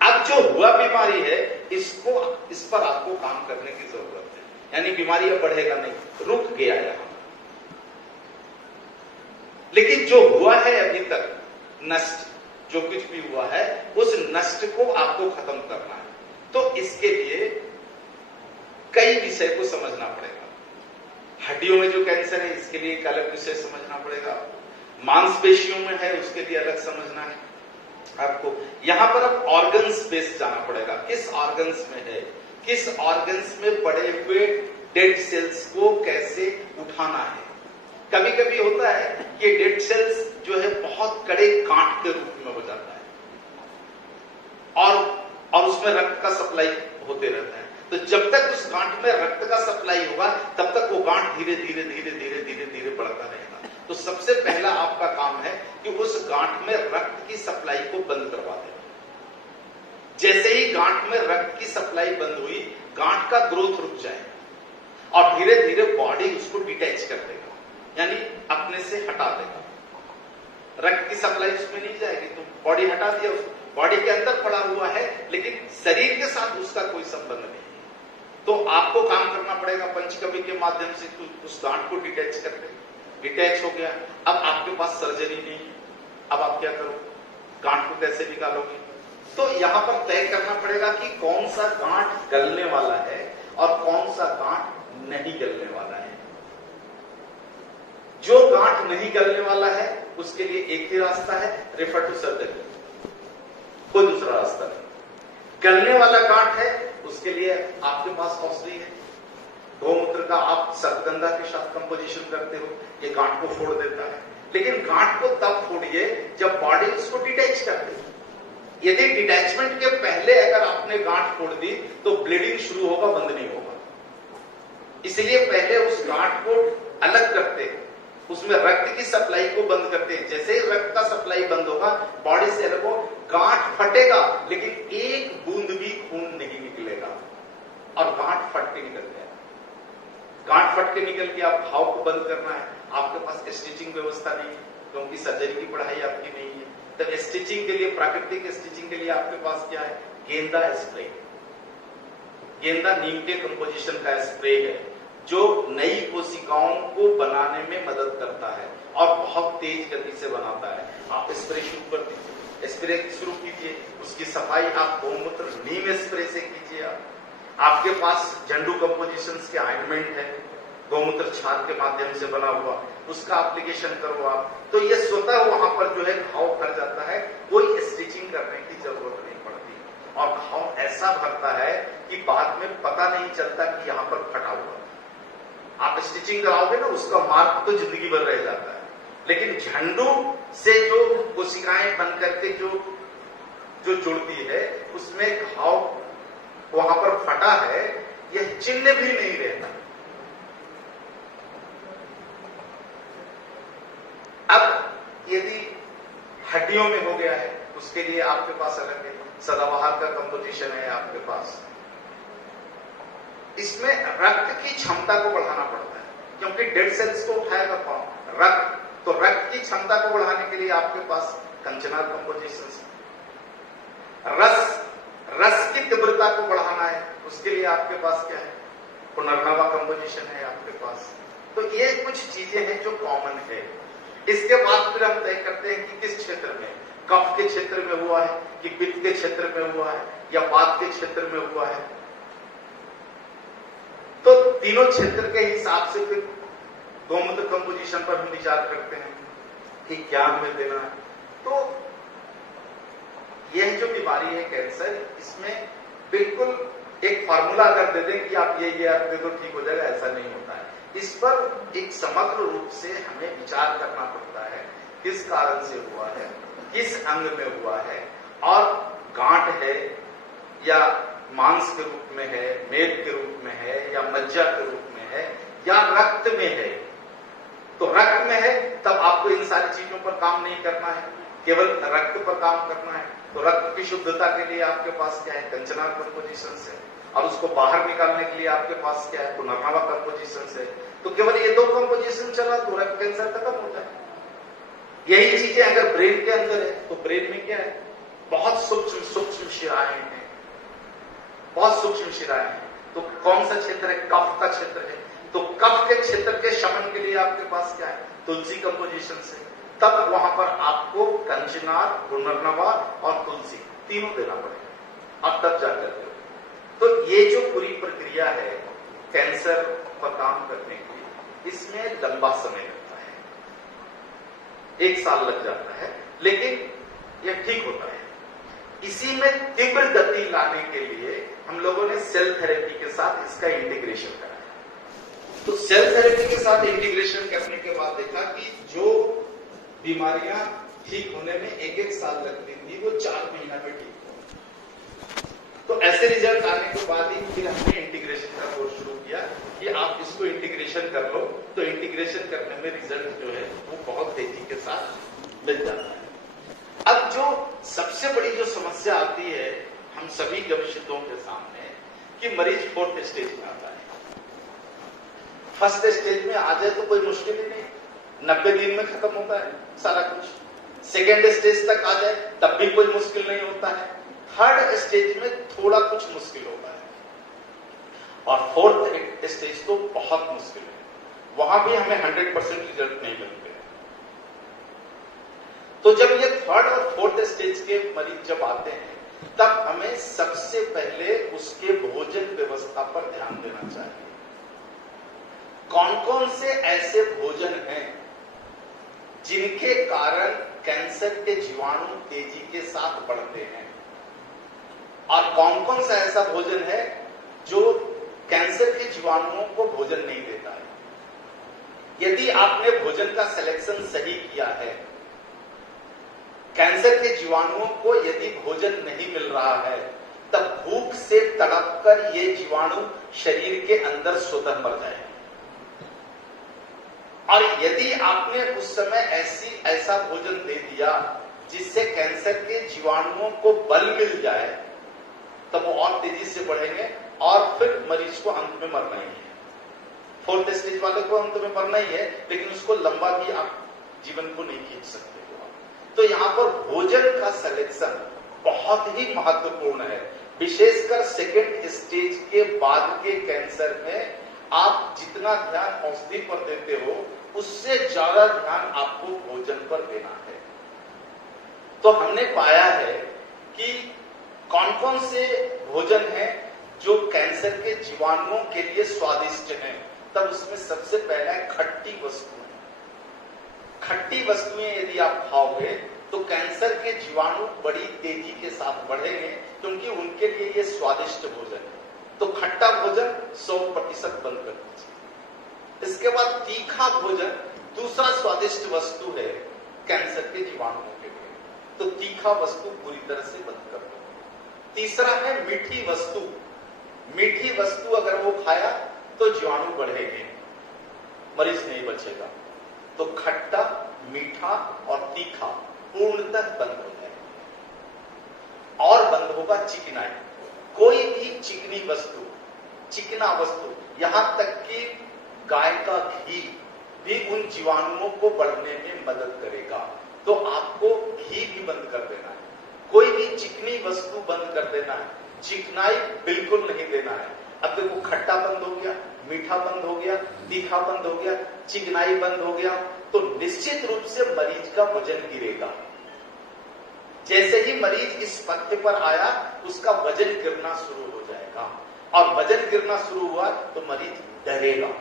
अब जो हुआ बीमारी है इस पर आपको काम करने की जरूरत है, यानी बीमारी अब बढ़ेगा नहीं, रुक गया यहां। लेकिन जो हुआ है अभी तक नष्ट, जो कुछ भी हुआ है उस नष्ट को आपको खत्म करना है। तो इसके लिए कई विषय को समझना पड़ेगा। हड्डियों में जो कैंसर है इसके लिए एक अलग विषय समझना पड़ेगा, मांसपेशियों में है उसके लिए अलग समझना है आपको। यहां पर अब ऑर्गन्स बेस जाना पड़ेगा, किस ऑर्गन्स में है, किस ऑर्गन्स में पड़े हुए डेड सेल्स को कैसे उठाना है। कभी कभी होता है कि डेड सेल्स जो है बहुत कड़े कांट के रूप में हो जाता है और उसमें रक्त का सप्लाई होते रहता है। तो जब तक उस गांठ में रक्त का सप्लाई होगा तब तक वो गांठ धीरे धीरे धीरे धीरे धीरे धीरे बढ़ता रहेगा। तो सबसे पहला आपका काम है कि उस गांठ में रक्त की सप्लाई को बंद करवा देना। जैसे ही गांठ में रक्त की सप्लाई बंद हुई, गांठ का ग्रोथ रुक जाएगा और धीरे धीरे बॉडी उसको डिटैच कर देगा, यानी अपने से हटा देगा। रक्त की सप्लाई उसमें नहीं जाएगी तो बॉडी हटा दिया, उसको बॉडी के अंदर पड़ा हुआ है लेकिन शरीर के साथ उसका कोई संबंध नहीं। तो आपको काम करना पड़ेगा पंचकवी के माध्यम से उस गांठ को डिटैच कर दे। डिटैच हो गया, अब आपके पास सर्जरी नहीं, अब आप क्या करो, गांठ को कैसे निकालोगे। तो यहां पर तय करना पड़ेगा कि कौन सा गांठ गलने वाला है और कौन सा गांठ नहीं गलने वाला है। जो गांठ नहीं गलने वाला है उसके लिए एक ही रास्ता है, रेफर टू सर्जरी, कोई दूसरा रास्ता नहीं। गलने वाला गांठ है उसके लिए आपके पास औषधि है, गौमूत्र का आप सतगंधा के साथ कंपोजिशन करते हो, ये गांठ को फोड़ देता है। लेकिन गांठ को तब फोड़िए जब बॉडी उसको डिटैच कर दे। यदि डिटैचमेंट के पहले अगर आपने गांठ फोड़ दी तो ब्लीडिंग शुरू होगा, बंद नहीं होगा। इसलिए पहले उस गांठ को अलग करते हैं, उसमें रक्त की सप्लाई को बंद करते हैं। जैसे ही रक्त का सप्लाई बंद होगा बॉडी से अलग हो, गांठ फटेगा लेकिन एक बूंद भी खून नहीं निकलेगा और गांठ फट के निकल गया। गांठ फट के निकल के आप घाव को बंद करना है, आपके पास स्टिचिंग व्यवस्था नहीं है क्योंकि सर्जरी की पढ़ाई आपकी नहीं है। तो स्टिचिंग के लिए, प्राकृतिक स्टिचिंग के लिए आपके पास क्या है, गेंदा स्प्रे। गेंदा नीम के कंपोजिशन का स्प्रे है जो नई कोशिकाओं को बनाने में मदद करता है और बहुत तेज गति से बनाता है। आप स्प्रे शुरू कर दीजिए, स्प्रे शुरू कीजिए, उसकी सफाई आप गौमूत्र नीम स्प्रे से कीजिए। आपके पास झंडू कंपोजिशंस के ऑइंटमेंट है, गौमूत्र छाल के माध्यम से बना हुआ, उसका एप्लीकेशन करो आप, तो ये स्वतः वहां पर जो है घाव भर जाता है, कोई स्टिचिंग करने की जरूरत नहीं पड़ती और घाव ऐसा भरता है कि बाद में पता नहीं चलता कि यहाँ पर फटा हुआ। आप स्टिचिंग कराओगे ना, उसका मार्क तो जिंदगी भर रह जाता है। लेकिन झंडू से जो कोशिकाएं बन करके जो जुड़ती है उसमें घाव वहां पर फटा है, यह चिन्ह भी नहीं रहता। अब यदि हड्डियों में हो गया है उसके लिए आपके पास अलग है, सदाबहार का कंपोजिशन है आपके पास, इसमें रक्त की क्षमता को बढ़ाना पड़ता है, क्योंकि डेड सेल्स को उठाएगा कौन? रक्त। तो रक्त की क्षमता को बढ़ाने के लिए आपके पास कंचनाल कंपोजिशन है। रस की तीव्रता को बढ़ाना है, उसके लिए आपके पास क्या है? पुनर्नवा कंपोजिशन है आपके पास। तो ये कुछ चीजें हैं जो कॉमन है। इसके बाद फिर हम तय करते हैं कि किस क्षेत्र में, कफ के क्षेत्र में हुआ है कि पित्त के क्षेत्र में हुआ है या वात के क्षेत्र में हुआ है। तो तीनों क्षेत्र के हिसाब से फिर गोमूत्र कंपोजिशन पर हम विचार करते हैं कि क्या हमें देना है। तो यह जो बीमारी है कैंसर, इसमें बिल्कुल एक फार्मूला अगर दे दें कि आप ये आप दे दो ठीक हो जाएगा, ऐसा नहीं होता है। इस पर एक समग्र रूप से हमें विचार करना पड़ता है, किस कारण से हुआ है, किस अंग में हुआ है, और गांठ है या मांस के रूप में है, मेद के रूप में है या मज्जा के रूप में है या रक्त में है। तो रक्त में है तब आपको इन सारी चीजों पर काम नहीं करना है, केवल रक्त पर काम करना है। तो रक्त की शुद्धता के लिए आपके पास क्या है? कंचनाल कंपोजिशन है। और उसको बाहर निकालने के लिए आपके पास क्या है? पुनर्नवा कंपोजिशन है। तो केवल ये दो कंपोजिशन चला तो रक्त कैंसर खत्म होता है। यही चीजें अगर ब्रेन के अंदर है तो ब्रेन में क्या है? बहुत सूक्ष्म शिराएं हैं, बहुत सूक्ष्म शिराएं हैं। तो कौन सा क्षेत्र है? कफ का क्षेत्र है। तो कफ के क्षेत्र के शमन के लिए आपके पास क्या है? तुलसी कंपोजिशन से। तब वहां पर आपको कंचनाल, पुनर्नवा और तुलसी तीनों देना पड़ेगा, अब तब जाकर के। तो ये जो पूरी प्रक्रिया है कैंसर पर काम करने की, इसमें लंबा समय लगता है, 1 साल लग जाता है, लेकिन यह ठीक होता है। इसी में तीव्र गति लाने के लिए हम लोगों ने सेल थेरेपी के साथ इसका इंटीग्रेशन करा है। तो सेल थेरेपी के साथ इंटीग्रेशन करने के बाद देखा कि जो बीमारियां ठीक होने में 1-1 साल लगती थी, वो 4 महीना में ठीक हो। तो ऐसे रिजल्ट आने के बाद ही फिर हमने इंटीग्रेशन का कोर्स शुरू किया कि आप इसको इंटीग्रेशन कर लो। तो इंटीग्रेशन करने में रिजल्ट जो है वो बहुत तेजी के साथ मिल जाता है। अब जो सबसे बड़ी जो समस्या आती है हम सभी गवेषकों के सामने, कि मरीज 4th स्टेज में आता है। 1st स्टेज में आ जाए तो कोई मुश्किल ही नहीं, 90 दिन में खत्म होता है सारा कुछ। 2nd स्टेज तक आ जाए तब भी कोई मुश्किल नहीं होता है। 3rd स्टेज में थोड़ा कुछ मुश्किल होता है, और 4th स्टेज तो बहुत मुश्किल है। वहां भी हमें 100% रिजल्ट नहीं मिलते। तो जब ये 3rd और 4th स्टेज के मरीज जब आते हैं, तब हमें सबसे पहले उसके भोजन व्यवस्था पर ध्यान देना चाहिए। कौन कौन से ऐसे भोजन हैं जिनके कारण कैंसर के जीवाणु तेजी के साथ बढ़ते हैं, और कौन कौन सा ऐसा भोजन है जो कैंसर के जीवाणुओं को भोजन नहीं देता है। यदि आपने भोजन का सिलेक्शन सही किया है, कैंसर के जीवाणुओं को यदि भोजन नहीं मिल रहा है, तब भूख से तड़प कर ये जीवाणु शरीर के अंदर स्वतः मर जाए। और यदि आपने उस समय ऐसा भोजन दे दिया जिससे कैंसर के जीवाणुओं को बल मिल जाए, तब वो और तेजी से बढ़ेंगे और फिर मरीज को अंत में मरना ही है। 4th स्टेज वाले को अंत में मरना ही है, लेकिन उसको लंबा भी आप जीवन को नहीं खींच सकते हो। तो यहाँ पर भोजन का सिलेक्शन बहुत ही महत्वपूर्ण है। विशेषकर 2nd स्टेज के बाद के कैंसर में आप जितना ध्यान औषधि पर देते हो, उससे ज्यादा ध्यान आपको भोजन पर देना है। तो हमने पाया है कि कौन कौन से भोजन हैं जो कैंसर के जीवाणुओं के लिए स्वादिष्ट हैं। तब उसमें सबसे पहला है खट्टी वस्तुएं। खट्टी वस्तुएं यदि आप खाओगे तो कैंसर के जीवाणु बड़ी तेजी के साथ बढ़ेंगे, क्योंकि उनके लिए ये स्वादिष्ट भोजन है। तो खट्टा भोजन 100% बंद कर दीजिए। इसके बाद तीखा भोजन दूसरा स्वादिष्ट वस्तु है कैंसर के जीवाणुओं के लिए, तो तीखा वस्तु पूरी तरह से बंद कर दो। तीसरा है मीठी वस्तु। मीठी वस्तु अगर वो खाया तो जीवाणु बढ़ेंगे, मरीज नहीं बचेगा। तो खट्टा, मीठा और तीखा पूर्णतः बंद हो जाएगा। और बंद होगा चिकनाई। कोई भी चिकनी वस्तु चिकना वस्तु, यहां तक कि गाय का घी भी उन जीवाणुओं को बढ़ने में मदद करेगा। तो आपको घी भी बंद कर देना है, कोई भी चिकनी वस्तु बंद कर देना है, चिकनाई बिल्कुल नहीं देना है। अब देखो, खट्टा बंद हो गया, मीठा बंद हो गया, तीखा बंद हो गया, चिकनाई बंद हो गया, तो निश्चित रूप से मरीज का वजन गिरेगा। जैसे ही मरीज इस पथ्य पर आया, उसका वजन गिरना शुरू हो जाएगा, और वजन गिरना शुरू हुआ तो मरीज डरेगा।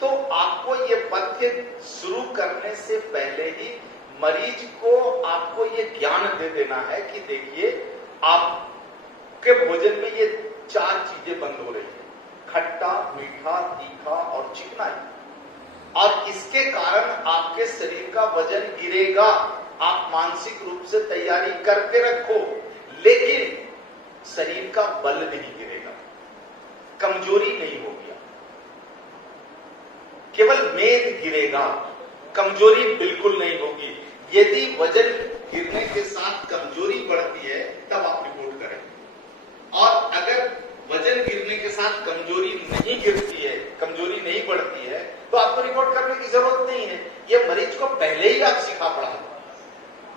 तो आपको ये पथ्य शुरू करने से पहले ही मरीज को आपको ये ज्ञान दे देना है कि देखिए, आपके भोजन में ये 4 चीजें बंद हो रही है, खट्टा, मीठा, तीखा और चिकनाई, और इसके कारण आपके शरीर का वजन गिरेगा। आप मानसिक रूप से तैयारी करके रखो, लेकिन शरीर का बल नहीं गिरेगा, कमजोरी नहीं होगी, केवल मेद गिरेगा, कमजोरी बिल्कुल नहीं होगी। यदि वजन गिरने के साथ कमजोरी बढ़ती है तब आप रिपोर्ट करें, और अगर वजन गिरने के साथ कमजोरी नहीं गिरती है, कमजोरी नहीं बढ़ती है, तो आपको रिपोर्ट करने की जरूरत नहीं है। ये मरीज को पहले ही आप सिखा पढ़ा दो,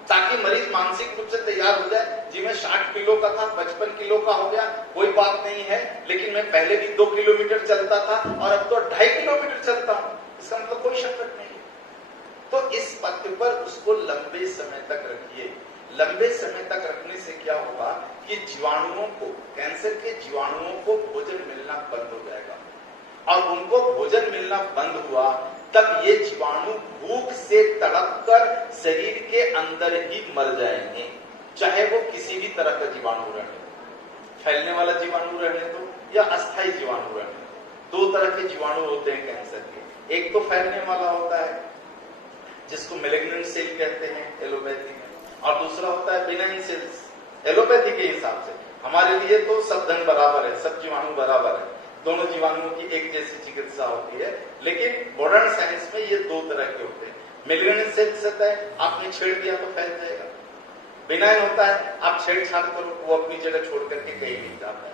ताकि मरीज मानसिक रूप से तैयार हो जाए। जी मैं 60 किलो का था, 55 किलो का हो गया, कोई बात नहीं है, लेकिन मैं पहले भी 2 किलोमीटर चलता था और अब तो 2.5 किलोमीटर चलता हूं, इसका मतलब कोई शक नहीं है। तो इस पथ पर उसको लंबे समय तक रखिए। लंबे समय तक रखने से क्या होगा कि जीवाणुओं को, कैंसर के जीवाणुओं को भोजन मिलना बंद हो जाएगा, और उनको भोजन मिलना बंद हुआ तब ये जीवाणु भूख से तड़प कर शरीर के अंदर ही मर जाएंगे, चाहे वो किसी भी तरह का जीवाणु रहने, फैलने वाला जीवाणु रहने दो या अस्थायी जीवाणु रहने दो। 2 तरह के जीवाणु होते हैं कैंसर के, एक तो फैलने वाला होता है जिसको मैलिग्नेंट सेल कहते हैं एलोपैथी में, और दूसरा होता है बिनाइन सेल्स। एलोपैथी के हिसाब से हमारे लिए तो सब धन बराबर है, सब जीवाणु बराबर है, दोनों जीवाणुओं की एक जैसी चिकित्सा होती है, लेकिन मॉडर्न साइंस में ये 2 तरह के होते हैं। मैलिग्नेंट सेल्स होता है, आपने छेड़ दिया तो फैल जाएगा। बिनाइन होता है, आप छेड़छाड़ करो, वो अपनी जगह छोड़ करके कहीं नहीं जाता है।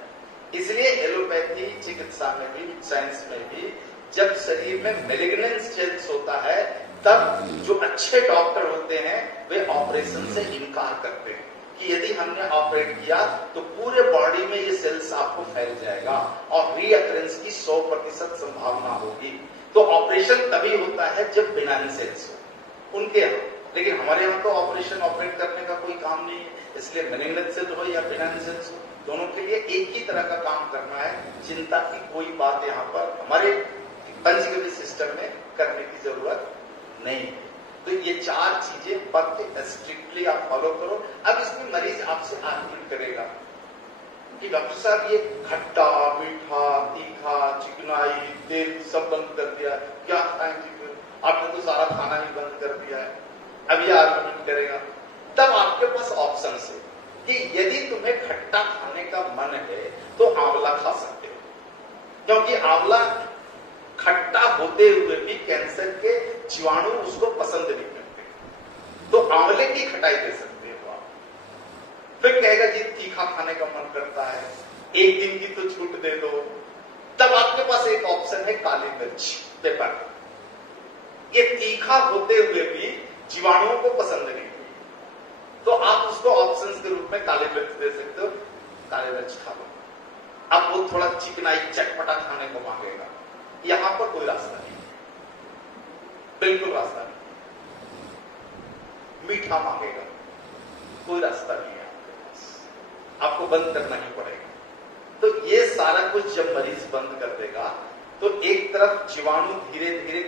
इसलिए एलोपैथी चिकित्सा में भी, साइंस में भी, जब शरीर में मैलिग्नेंट सेल्स होता है तब जो अच्छे डॉक्टर होते हैं वे ऑपरेशन से इनकार करते हैं कि यदि हमने ऑपरेट किया तो पूरे बॉडी में ये सेल्स आपको फैल जाएगा और रीअकरेंस की 100% संभावना होगी। तो ऑपरेशन तभी होता है जब बिनाइन सेल्स हो उनके यहाँ, लेकिन हमारे यहाँ तो ऑपरेशन ऑपरेट करने का कोई काम नहीं है। इसलिए मैलिग्नेंट सेल हो या बिनाइन सेल्स हो, दोनों के लिए एक ही तरह का काम करना है। चिंता की कोई बात यहाँ पर हमारे पंचगव्य सिस्टम में करने की जरूरत नहीं है। तो ये 4 चीजें पथ्य स्ट्रिक्टली आप फॉलो करो। अब इसमें मरीज आपसे आर्ग्यूमेंट करेगा कि डॉक्टर साहब ये खट्टा, मीठा, तीखा, चिकनाई, तेल सब बंद कर दिया, क्या खाएंगे? आपने तो सारा खाना ही बंद कर दिया है। अब ये आर्ग्यूमेंट करेगा, तब आपके पास ऑप्शन है कि यदि तुम्हें खट्टा खाने का मन है तो आंवला खा सकते हो, क्योंकि आंवला खट्टा होते हुए भी कैंसर के जीवाणु उसको पसंद नहीं करते, तो आंवले की खटाई दे सकते हो आप। फिर कहेगा जी तीखा खाने का मन करता है, एक दिन की तो छूट दे दो, तब आपके पास एक ऑप्शन है काली मिर्च, पेपर। ये तीखा होते हुए भी जीवाणुओं को पसंद नहीं, तो आप उसको ऑप्शन के रूप में काली मिर्च दे सकते हो, काली मिर्च खा लो। अब वो थोड़ा चिकनाई चटपटा खाने को मांगेगा, यहां पर कोई रास्ता नहीं, बिल्कुल रास्ता नहीं। मीठा मांगेगा, कोई रास्ता नहीं है आपके पास, आपको बंद करना ही पड़ेगा। तो ये सारा कुछ जब मरीज बंद कर देगा तो एक तरफ जीवाणु धीरे धीरे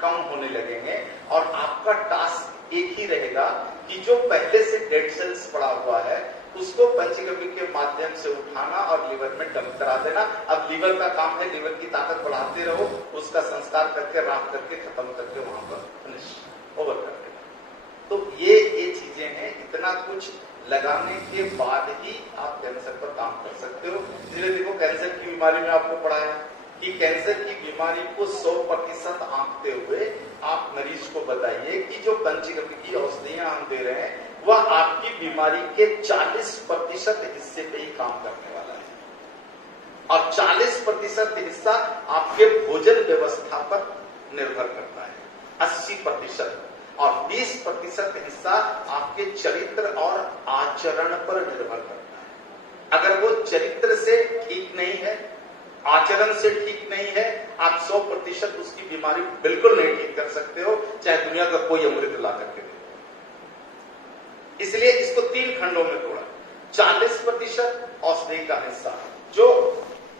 कम होने लगेंगे और आपका टास्क एक ही रहेगा कि जो पहले से डेड सेल्स पड़ा हुआ है उसको पंचगव्य के माध्यम से उठाना और लिवर में डंप करा देना। अब लिवर का काम है लिवर की ताकत बढ़ाते रहो, उसका संस्कार करके राख करके खत्म करके वहां पर फिनिश ओवर कर देना। तो ये चीजें हैं, इतना कुछ लगाने के बाद ही आप कैंसर पर काम कर सकते हो। इसलिए देखो कैंसर की बीमारी में आपको पढ़ाया कि कैंसर की बीमारी को 100% आंकते हुए आप मरीज को बताइए कि जो पंचगव्य की औषधियां हम दे रहे हैं वह आपकी बीमारी के 40% हिस्से पे ही काम करने वाला है। और 40% हिस्सा आपके भोजन व्यवस्था पर निर्भर करता है, 80%, और 20% हिस्सा आपके चरित्र और आचरण पर निर्भर करता है। अगर वो चरित्र से ठीक नहीं है, आचरण से ठीक नहीं है, आप 100% उसकी बीमारी बिल्कुल नहीं ठीक कर सकते हो, चाहे दुनिया का कोई अमृत ला करके दे। इसलिए इसको 3 खंडों में तोड़ा। 40% औषधि का हिस्सा जो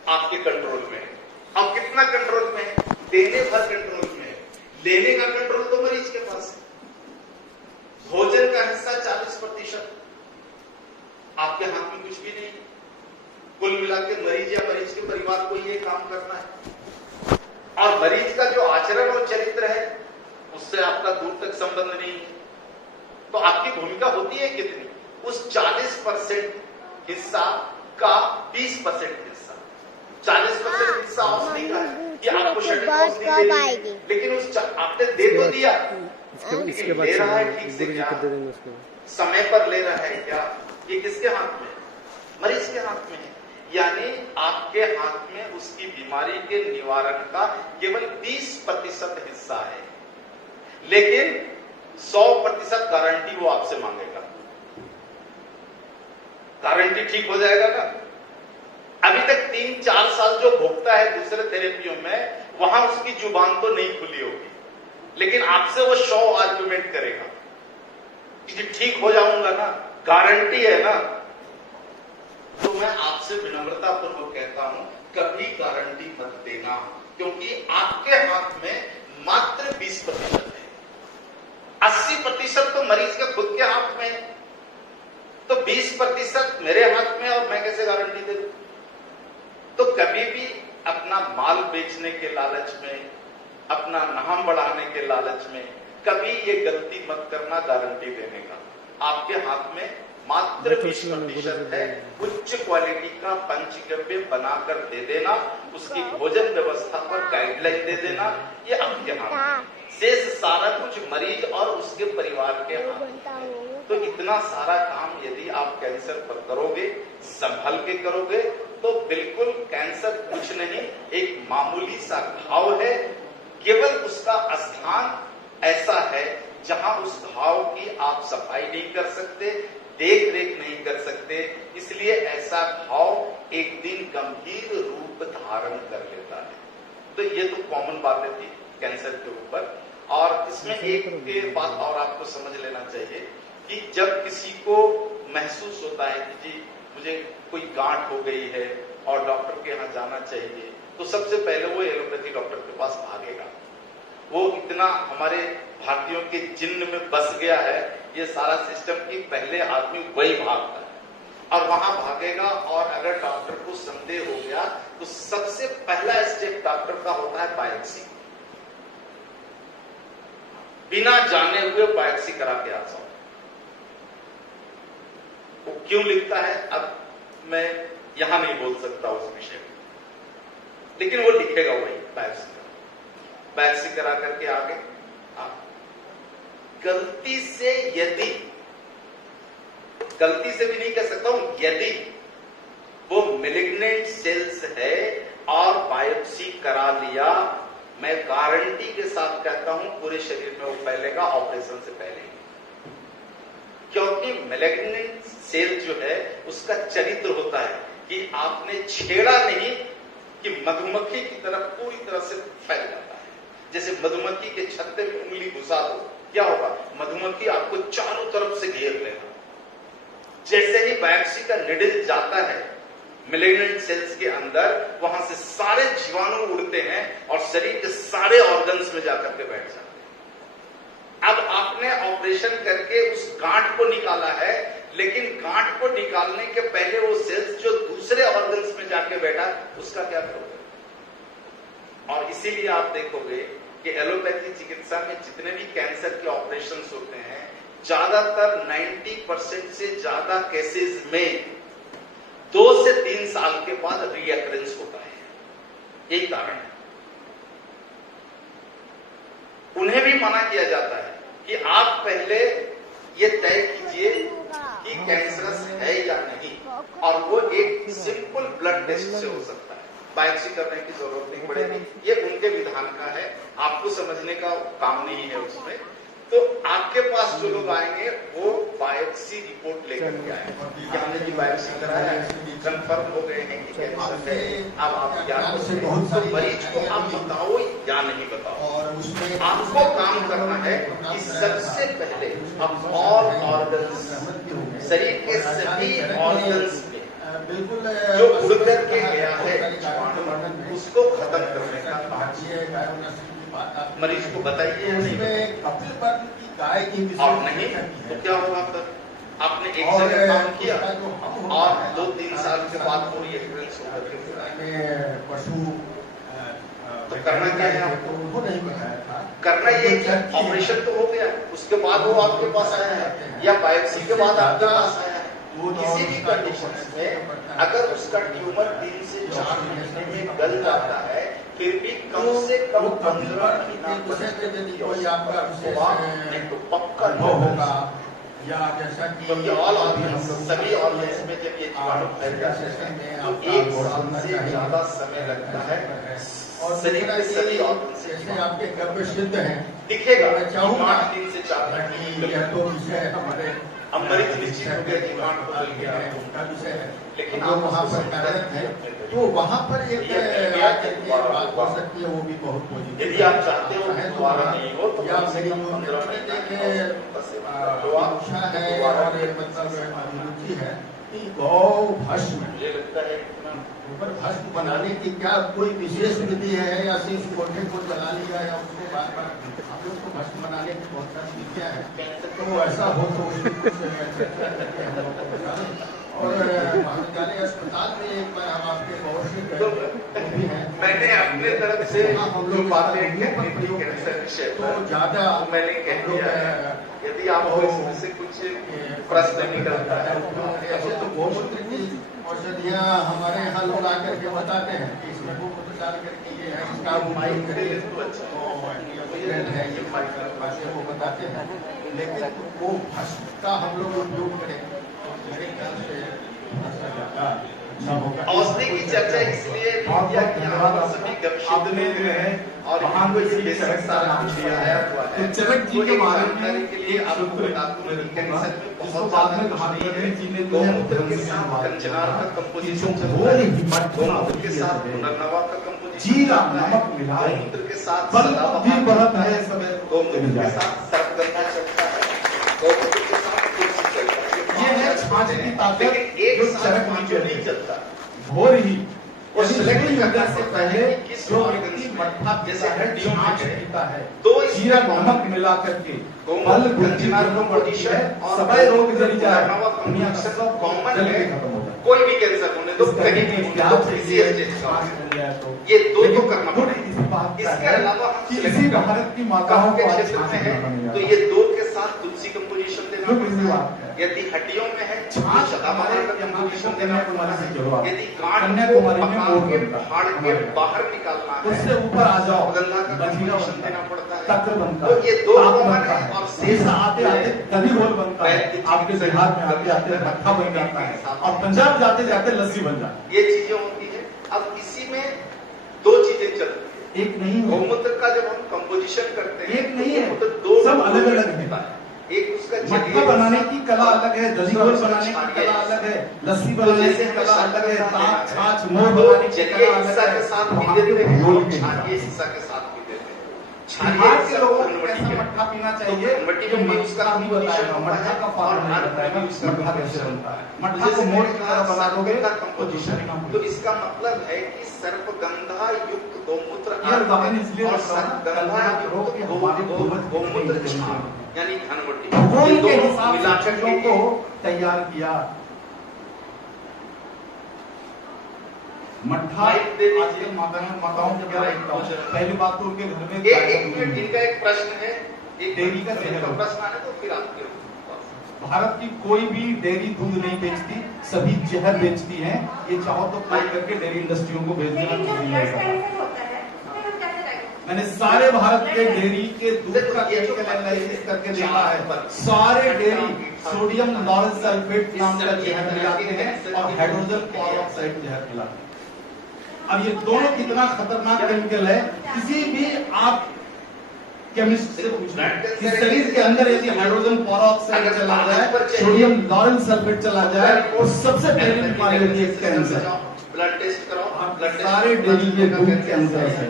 आपके कंट्रोल में है। अब कितना कंट्रोल में है? देने भर कंट्रोल में है, लेने का कंट्रोल तो मरीज के पास है। भोजन का हिस्सा 40%, आपके हाथ में कुछ भी नहीं। कुल मिला के मरीज या मरीज के परिवार को ये काम करना है। और मरीज का जो आचरण और चरित्र है उससे आपका दूर तक संबंध नहीं है। तो आपकी भूमिका होती है कितनी? उस 40% हिस्सा का 20% हिस्सा। 40% हिस्सा औषधि का है कि आपको सटीक औषधि देनी, लेकिन उस आपने दे तो दिया, लेकिन ले रहा है ठीक से क्या, समय पर ले रहा है क्या, ये किसके हाथ में? मरीज के हाथ में है। यानी आपके हाथ में उसकी बीमारी के निवारण का केवल 20% हिस्सा है, लेकिन 100% गारंटी वो आपसे मांगेगा। गारंटी ठीक हो जाएगा ना? अभी तक 3-4 साल जो भोगता है दूसरे थेरेपियों में, वहां उसकी जुबान तो नहीं खुली होगी, लेकिन आपसे वो 100 आर्गुमेंट करेगा कि ठीक हो जाऊंगा ना, गारंटी है ना। तो मैं आपसे विनम्रता पूर्वक कहता हूं, कभी गारंटी मत देना, क्योंकि आपके हाथ में मात्र 20% है। 80% तो मरीज के खुद के हाथ में है, तो 20% मेरे हाथ में, और मैं कैसे गारंटी दे दूं? तो कभी भी अपना माल बेचने के लालच में, अपना नाम बढ़ाने के लालच में कभी ये गलती मत करना गारंटी देने का। आपके हाथ में मात्र 20% है। उच्च क्वालिटी का पंचगव्य बनाकर दे देना, उसकी भोजन व्यवस्था पर गाइडलाइन दे देना, ये आपके हाथ में। शेष सारा कुछ मरीज और उसके परिवार के हाथ में। तो इतना सारा काम यदि आप कैंसर पर करोगे, संभल के करोगे, तो बिल्कुल कैंसर कुछ नहीं, एक मामूली सा घाव है। केवल उसका स्थान ऐसा है जहां उस घाव की आप सफाई नहीं कर सकते, देख रेख नहीं कर सकते, इसलिए ऐसा घाव एक दिन गंभीर रूप धारण कर लेता है। तो ये तो कॉमन बातें थी कैंसर के ऊपर। और इसमें एक बात और आपको समझ लेना चाहिए कि जब किसी को महसूस होता है कि जी मुझे कोई गांठ हो गई है और डॉक्टर के यहाँ जाना चाहिए, तो सबसे पहले वो एलोपैथी डॉक्टर के पास भागेगा। वो इतना हमारे भारतीयों के जिन्न में बस गया है ये सारा सिस्टम कि पहले आदमी वही भागता है और वहां भागेगा। और अगर डॉक्टर को संदेह हो गया तो सबसे पहला स्टेप डॉक्टर का होता है बायोप्सी। बिना जाने हुए बायोप्सी करा के आ जाओ। वो क्यों लिखता है अब मैं यहां नहीं बोल सकता उस विषय में, लेकिन वो लिखेगा वही बायोप्सी करा करके आगे। गलती से यदि, गलती से भी नहीं कह सकता हूं, यदि वो मैलिग्नेंट सेल्स है और बायोप्सी करा लिया, मैं गारंटी के साथ कहता हूं पूरे शरीर में वो फैलेगा ऑपरेशन से पहले। क्योंकि मैलिग्नेंट सेल जो है उसका चरित्र होता है कि आपने छेड़ा नहीं कि मधुमक्खी की तरफ पूरी तरह से फैल जाता है। जैसे मधुमक्खी के छत्ते में उंगली घुसा दो, क्या होगा? मधुमक्खी आपको चारों तरफ से घेर लेगा। जैसे ही बायोप्सी का निडल जाता है मैलिग्नेंट सेल्स के अंदर, वहां से सारे जीवाणु उड़ते हैं और शरीर के सारे ऑर्गन्स में जाकर के बैठ जाते हैं। अब आपने ऑपरेशन करके उस गांठ को निकाला है, लेकिन गांठ को निकालने के पहले वो सेल्स जो दूसरे ऑर्गन्स में जाके बैठा, उसका क्या करोगे? और इसीलिए आप देखोगे कि एलोपैथी चिकित्सा में जितने भी कैंसर के ऑपरेशन होते हैं, ज्यादातर 90% से ज्यादा केसेस में 2 से 3 साल के बाद रीअकरेंस होता है। यही कारण है। उन्हें भी मना किया जाता है कि आप पहले ये तय कीजिए कि कैंसरस है या नहीं, और वो एक सिंपल ब्लड टेस्ट से हो सकता है, बायोप्सी करने की जरूरत नहीं पड़ेगी। ये उनके विधान का है, आपको समझने का काम नहीं है उसमें। तो आपके पास जो लोग आएंगे वो बायोप्सी रिपोर्ट लेकर के आएंगे कि हमने जी बायोप्सी कराया, कंफर्म हो गए हैं कि कैंसर है। अब आप ज्ञान से तो मरीज को आप बताओ या नहीं बताओ, और उसमें आपको काम करना है कि सबसे पहले हम ऑल ऑर्गन्स, शरीर के सभी ऑर्गन्स में बिल्कुल जो उड़ करके गया है उसको खत्म करने का काम मरीज को बताइए। गाय की और नहीं तो क्या होगा सर, आपने एक जगह काम किया और 2-3 साल के बाद पूरी एक्सपीरियंस होकर पशु तो करना क्या है आपको, वो नहीं बताया था। करना ये कि ऑपरेशन तो हो गया, उसके बाद वो आपके पास आया है या बायोप्सी के बाद आपके पास आया है, वो किसी भी कंडीशन में अगर उसका ट्यूमर 3 से 4 महीने में गल जाता है, फिर भी कम से कम 15 महीना कोई आपका तो पक्का होगा। या जैसा कि ऑल ऑर्गन्स, सभी ऑर्गन्स में जब ये जीवाणु फैल जाते हैं तो 1 साल से ज्यादा समय लगता है और शरीर के सभी ऑर्गन से। जैसे आपके गर्भ सिद्ध है दिखेगा 8 दिन से 4 महीने, यह तो विषय हमारे अब मरीज निश्चित हो गया जीवाणु बदल गया है उनका विषय है, लेकिन आप वहाँ पर कार्यरत है तो वहाँ पर एक बात हो सकती है, वो भी बहुत पॉजिटिव। यदि आप चाहते हो कि दोबारा नहीं हो तो या मेरी जो इच्छा है और मतलब अभिरुचि है कि गौ भस्म, मुझे लगता है ऊपर भस्म बनाने की क्या कोई विशेष विधि है या सिर्फ कोठे को जला लिया या उसको बार बार हम लोग को भस्म बनाने की बहुत सारी विधियां है। तो ऐसा हो तो और महाविद्यालय अस्पताल में एक बार हम आपके बहुत से मैंने अपने तरफ से हम लोग बातें तो ज्यादा मैंने कह दिया है। यदि आपको इसमें से कुछ प्रश्न निकलता है ऐसे तो गौमूत्र की औषधियाँ हमारे यहाँ लोग आकर के बताते हैं कि इसमें गौमूत्र डाल करके ये है इसका उपाय करिए तो अच्छा है, ये बातें वो बताते हैं, लेकिन वो भस्म का हम लोग उपयोग करें मेरे ख्याल से औषधि की चर्चा इसलिए किया कि यहाँ पर सभी गपशप में है और वहाँ को ये बेसिक सारा आया हुआ है। चरक जी के बारे में के लिए आपको बता दूं कि कैंसर में बहुत ज्यादा भारतीय जी ने गौमूत्र के साथ कंचनार का कंपोजिशन चलता है, गौमूत्र के साथ पुनर्नवा का कंपोजिशन जीरा नमक मिला, गौमूत्र के साथ भी बढ़त है, सब गौमूत्र के साथ सर्पगंधा चलता है, गौमूत्र के साथ तुलसी चलता है। ये है छाछ की ताकत, लेकिन एक चरक जो नहीं चलता भोर ही और सिलेक्ट करने से पहले जो व्यक्ति मट्ठा जैसे हड्डियों में पीता है तो जीरा नमक मिला करके फल कंचनार कंपोजिशन और सभी रोग जल जाए, दुनिया का सब कॉमन है, कोई भी कैंसर होने दो कहीं भी ये दो करना पड़ेगा। इसके अलावा किसी भारत की माताओं के क्षेत्र में है तो ये 2 के साथ तुलसी कंपोजिशन देना पड़ता है। यदि हड्डियों में है सदाबहार का कंपोजिशन देना पड़ता है। यदि गांठ को पका के फाड़ के बाहर निकालना है उससे ऊपर आ जाओ गंगा का कंपोजिशन देना पड़ता है। तो ये 2 कॉमन है और शेष आते आते कभी बोल बनता है, आपके बिहार में आते आते मट्ठा बन जाता है और पंजाब जाते जाते लस्सी बन जाती है। ये चीजें होती है। अब इसी में 2 चीजें चलती है, एक नहीं गौमूत्र का जब हम कंपोजिशन करते हैं एक नहीं है तो 2 सब अलग अलग है। एक उसका मट्ठा बनाने की कला अलग है, दही घोल बनाने की कला अलग है, लस्सी बनाने की कला अलग है, ताक छाछ मोर बनाने की कला अलग है, के साथ भी देते हैं, छाछिए हिस्सा के साथ भी देते हैं। छाछिए के लोगों को कैसा मट्ठा पीना चाहिए मट्टी में उसका नहीं बताएगा, मट्ठा का फॉर्म नहीं बताएगा उसका मट्ठा कैसे बनता है। मट्ठा को मोर की तरह बना दोगे कंपोजिशन, तो इसका मतलब है कि सर्पगंधा युक्त गौमूत्र और सर्पगंधा युक्त गौमूत्र छाप यानी घनवटी के हिसाब से चीजों को तैयार किया। मट्ठा आजकल माताओं के क्या देखता हूँ, पहली बात तो उनके घर में एक मिनट इनका एक प्रश्न है, एक डेयरी का प्रश्न आने तो फिर आपके भारत की कोई भी डेयरी दूध नहीं बेचती, सभी जहर बेचती हैं। ये चाहो तो अप्लाई करके डेयरी इंडस्ट्रियों को भेज देना। मैंने सारे भारत के डेयरी के दूध का केमिकल एनालिसिस करके देखा है, सारे डेयरी सोडियम लॉरेल सल्फेट नाम का जहर मिलाते हैं और हाइड्रोजन पेरोक्साइड जहर मिलाते हैं। अब ये दोनों कितना खतरनाक केमिकल है, किसी भी आप केमिस्ट से पूछना, कि शरीर के अंदर यदि हाइड्रोजन पेरोक्साइड चला जाए, सोडियम लॉरेल सल्फेट चला जाए, तो सबसे पहले बीमारी होती है कैंसर। ब्लड टेस्ट कराओ, सारे डेली के दूध कैंसर है,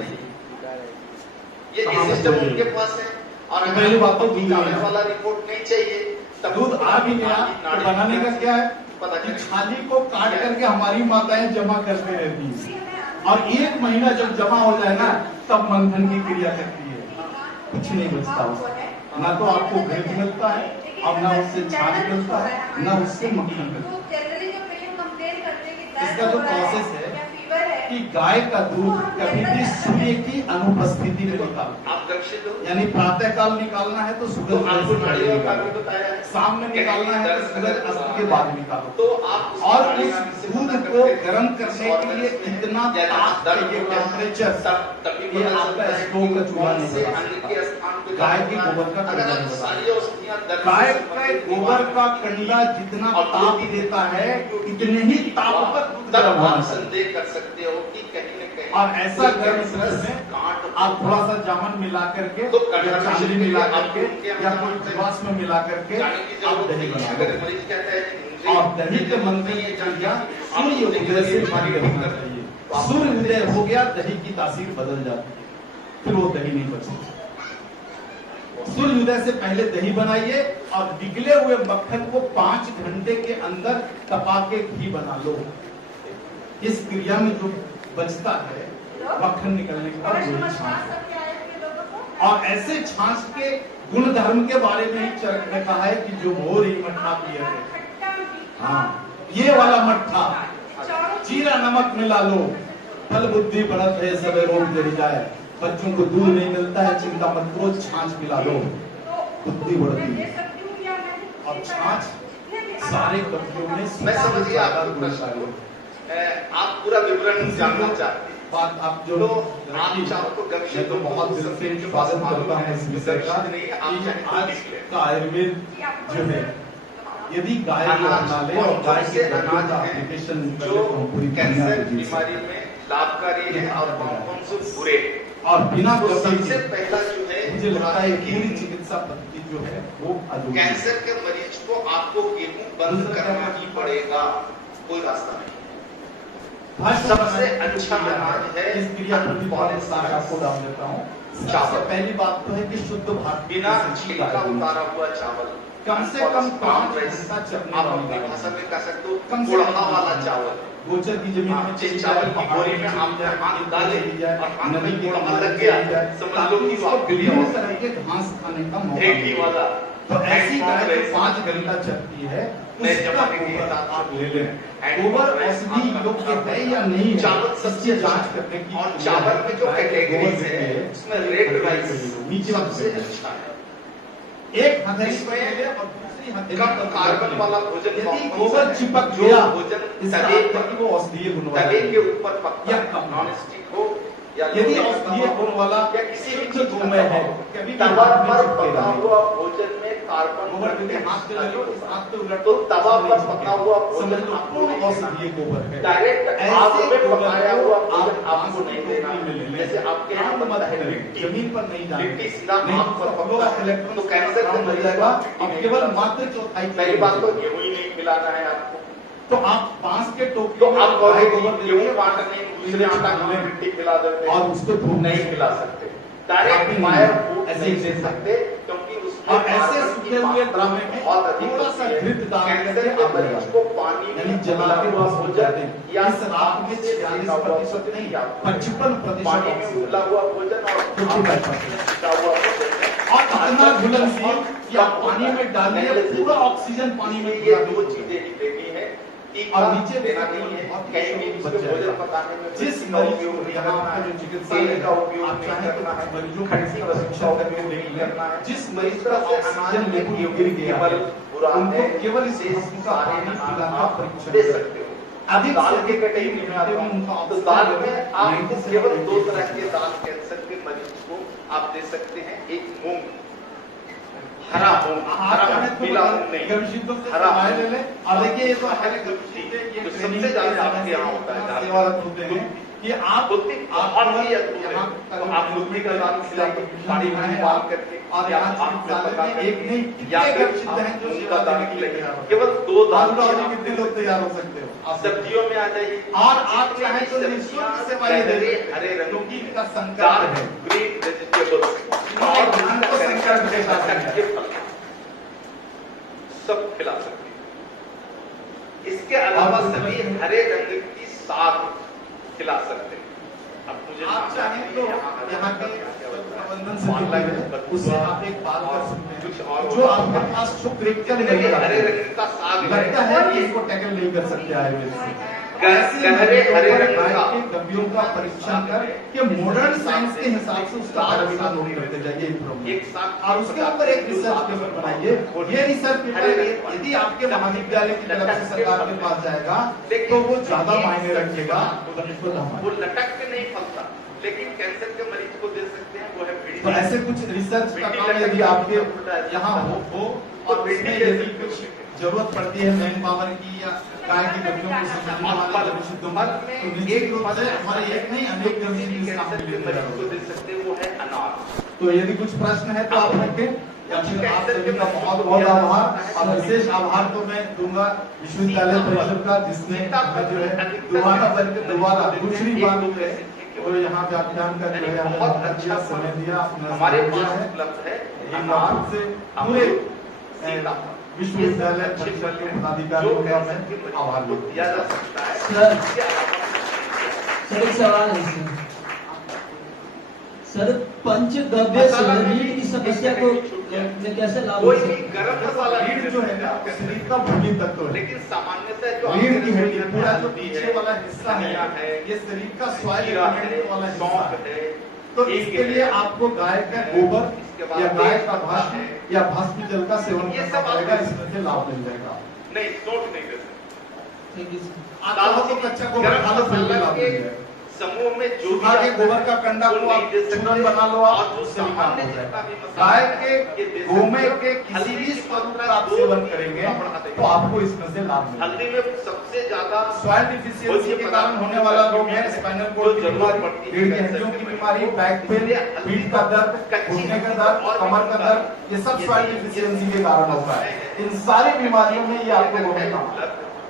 ये सिस्टम उनके पास है। और पहली बात तो दूध आने वाला रिपोर्ट नहीं चाहिए, दूध आ भी गया तो बनाने का क्या है, कि छाली को काट करके हमारी माताएं जमा करते रहती है, और 1 महीना जब जमा हो जाए ना, तब मंथन की क्रिया करती है, कुछ नहीं बचता उससे, ना तो आपको घृत मिलता है, और ना उससे छाछ मिलता है, ना उससे मक्खन मिलता है। इसका जो प्रोसेस है कि गाय का दूध कभी भी सूर्य की अनुपस्थिति में निकालना, यानी प्रातः काल निकालना है तो सूरज शाम में निकालना है तो सूरज अस्त के बाद निकालो। तो आप और उस दूध को गर्म करने के लिए इतना ताप चाहिए, टेम्परेचर, ये आपका स्टोव का चूल्हा नहीं बना सकता। गाय के गोबर का कंडा नहीं बना सकता। गाय के गोबर का कंडा जितना ताप देता है, इतने ही ताप पर दूध गर्म होना चाहिए। संदेह कर सकते हो कि कहीं न कहीं और ऐसा गर्म सूरज में आप थोड़ा सा जामुन मिला करके, या चांदी मिला करके, या कोई जीवाश्म मिला करके आप दही बना लो। और दही के मंत्र की क्रिया सूर्य उदय से पहले होना चाहिए। सूर्य उदय हो गया, दही की तासीर बदल जाती है, फिर वो दही नहीं बचती। सूर्य उदय से पहले दही बनाइए, और निकले हुए मक्खन को 5 घंटे के अंदर तपा के घी बना लो। इस क्रिया में जो बचता है मक्खन निकलने के बाद वही छाछ। और ऐसे छाछ के गुण धर्म के बारे में ही चरक ने कहा है कि जो मोर ही मट्ठा पिए थे, हाँ ये वाला मट्ठा, जीरा नमक मिला लो, फल बुद्धि बढ़त है सब रोग जड़ जाए। बच्चों को दूध नहीं मिलता है, चिंता मत करो, छाछ पिला लो, बुद्धि बढ़ती है। और छाछ सारे पत्तियों में मैं समझ गया आपका प्रश्न, आप पूरा विवरण जानना चाहते हैं। बात आप जो आप चाहो तो मैं तो बहुत दिल से स्वागत करता हूँ इस विषय का, आज का आयुर्वेद जो है, यदि गाय को अपना ले और गाय के अनाज का एप्लीकेशन जो कैंसर बीमारी में लाभकारी है और कौन से बुरे, और बिना सबसे पहला जो है मुझे लगता है पूरी चिकित्सा पद्धति जो है वो कैंसर के मरीज को आपको गेहूं बंद करना ही पड़ेगा, कोई रास्ता नहीं। सबसे अच्छा अनाज है, इस क्रिया पर सारा आपको डाल देता हूँ। सबसे पहली बात तो है कि शुद्ध भात, बिना छिलका उतारा हुआ चावल, कम से कम 5 घंटा चलने आप अपनी भाषा में कह सकते हो गुड़हा वाला चावल। गोचर की जमीन में जिस चावल की बोरी में आप हाथ डाले और हाथ में गुड़हा लग गया, समझ लो कि वो विभिन्न तरह के घास खाने का मौका वाला। तो ऐसी गाय जो 5 घंटा चलती है, उसका गोबर आप ले लें। गोबर औषधि योग्य है या नहीं, चावल सबसे जांच करने की। और चावल में जो कैटेगरीज है उसमें रेड राइस नीचे सबसे अच्छा है। एक हथेली में और दूसरी हथेली कम कार्बन वाला भोजन, यदि गोबर चिपक गया भोजन तवे पर वो औषधीय गुण वाला, तवे के ऊपर पकता या नॉन स्टिक हो या यदि औषधीय गुण वाला या किसी भी चीज में है, कभी तवा पर पका हुआ भोजन में कार्बन गोबर के हाथ से ले लो, इस हाथ से उलट तो तवा पर पका हुआ समझ भोजन लो आपको नहीं औषधीय गोबर है। डायरेक्ट आग में पकाया हुआ आप भोजन आपको नहीं देना। जैसे आपके यहाँ बनता है जमीन पर नहीं जाना, लिट्टी सीधा आग पर पकता है तो कैंसर कम हो जाएगा। अब केवल मात्र चौथाई पहली बात तो गेहूं ही नहीं मिलाना है आपको। तो आप बांस के टोकरी तो में आप गाय गेहूं गोबर बांटने दूसरे आटा में मिट्टी खिला देते हैं और उसको धूप नहीं खिला सकते, डायरेक्ट फायर फूड ऐसे ही दे सकते क्योंकि उसमें और ऐसे सूखे हुए ड्रामे में बहुत अधिक थोड़ा सा घृत डाल कैंसर करके के आप मरीज को पानी यानी जला के बस हो जाते हैं। या इस रात में 46% नहीं 55% पानी में उबला हुआ भोजन और 55% हुआ भोजन और इतना घुलनशील कि आप पानी में डालिए, पूरा ऑक्सीजन पानी में ये दो चीजें ही देनी है। और नीचे देना नहीं है, कहीं भी उसको भोजन पकाने में जिस मरीज को यहाँ आपका जो चिकित्सा का उपयोग आप चाहें तो मरीजों का परीक्षण करके देख लें। जिस मरीज का ऑक्सीजन लेवल गिर गया है, उनको केवल इस किस्म का पानी पिलाकर परीक्षण दे सकते हो। अधिक दाल से के कटे नहीं आता उनका तो दाल में आप केवल 2 तरह के दाल कैंसर के मरीज को आप दे सकते हैं। एक मूंग, हरा मूंग, हरा पीला मूंग नहीं, हरा ले लें। और देखिए ये तो हमारे जो सबसे ज्यादा आपके यहाँ होता है सेवारत होते हैं कि आप आपूर्ति का दान खिलाकर पानी उबाल करके और या यहाँ आग में पका एक करके नहीं या कितने फिर घर सिद्ध हैं जो आप सेवा उनका दान देने के लिए खिलाइए। तैयार हो। केवल 2 दान आलू कितने लोग तैयार हो सकते हो आप सब्जियों में आ जाइए और आप चाहे तो निःशुल्क सेवाएं दे सकते हैं, हरे रंग क्योंकि इनका संकट डार्क है ग्रीन वेजिटेबल्स और धान को संकट के साथ के फल सब खिला सकते हैं। इसके अलावा सभी हरे रंग की साग खिला सकते हैं। अब मुझे आप चाहें तो यहाँ के प्रबंधन समिति है उससे आप एक बात कर सकते हैं जो आपके पास जो क्रिटिकल हरे रंग का साग लगता है कि इसको टैकल नहीं कर सकते आयुर्वेद से गहरे हरे रंग का डब्बियों का परीक्षण कर कि मॉडर्न साइंस के हिसाब से उसका पैरामीटर नोट करते जाइए एक साथ और उसके ऊपर एक रिसर्च पेपर बनाइए। ये रिसर्च पेपर यदि आपके महाविद्यालय की तरफ से सरकार के पास जाएगा तो वो ज्यादा मायने रखेगा। वो लटक के नहीं फलता, लेकिन कैंसर के मरीज को दे सकते हैं, वो है तो ऐसे कुछ रिसर्च का काम यदि आपके यहाँ हो और उसमें यदि कुछ जरूरत पड़ती है मैन पावर की या गाय की डब्बियों को समझने वाले तो निश्चित रूप से हमारे एक नहीं अनेक जमीन इस काम के लिए तैयार हो। दे सकते हैं, वो है अनार। तो यदि कुछ प्रश्न है तो आप रखें। या फिर आप सभी का बहुत बहुत आभार और विशेष आभार तो मैं दूंगा विश्वविद्यालय परिषद का जिसने जो है दोबारा दूसरी बार और यहाँ व्याख्यान का जो है बहुत अच्छा समय दिया हमारे पास उपलब्ध है अनार से पूरे विश्वविद्यालय परिषद के पदाधिकारियों का मैं आभार दिया जा सकता है। सर एक सवाल है सर पंचगव्य से रीढ़ की समस्या को में कैसे लाभ कोई भी गरम मसाला रीढ़ जो है ना शरीर का मूल तत्व है, लेकिन सामान्यतः जो रीढ़ की हड्डी पूरा जो पीछे वाला हिस्सा है ये शरीर का स्वास्थ्य वाला हिस्सा है। तो इसके लिए आपको गाय का गोबर या गाय का भस्म या भस्म जल का सेवन करना पड़ेगा, इसमें से लाभ मिल जाएगा। नहीं सोच नहीं कर सकते। आप तो कच्चा गोबर खा लो फिर भी लाभ मिल जाएगा। समूह में जो सुखा के गोबर का कंडा को आप चूरन बना लो आप उससे भी काम हो जाएगा। गाय के गोमे के किसी भी स्वरूप का आप सेवन करेंगे तो आपको इसमें से लाभ मिलेगा। हल्दी में सबसे ज्यादा सॉइल डिफिशियंसी के कारण होने वाला रोग है स्पाइनल कोर्ड की बीमारी, रीढ़ की हड्डियों की बीमारी, बैक पेन, पीठ का दर्द, घुटने का दर्द, कमर का दर्द, ये सब सॉइल डिफिशियंसी के कारण होता है। इन सारी बीमारियों में ये आपको गोमे का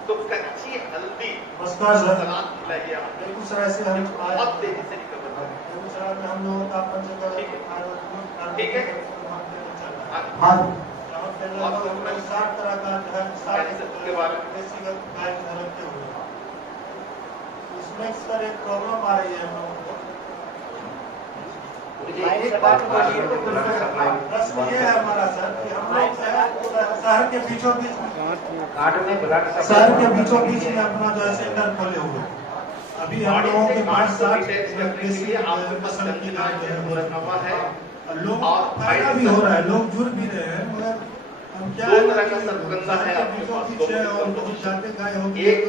तो कच्ची हल्दी नमस्कार सर। सलाद खिलाइए आप, बेगूसराय से हम बहुत तेजी से रिकवर होगा। बेगूसराय में हम लोगों का ठीक है हाँ 60 तरह का जो है 60 के बारे में देसी गाय के रखते हुए इसमें सर एक प्रॉब्लम आ रही है हम लोगों को। एक बात बोलिए तो प्रश्न ये है हमारा सर कि हम लोग शहर के बीचों बीच में अपना जो है सेंटर खोले हुए अभी हम लोगों के 5 साल देसी नस्ल की गाय जो है वो रखा है, लोग फायदा भी हो रहा है, लोग जुड़ भी रहे हैं, मगर हम क्या दो तरह का सतगंधा है आपके बीचों पास, बीच है और बहुत जाते गाय होगी एक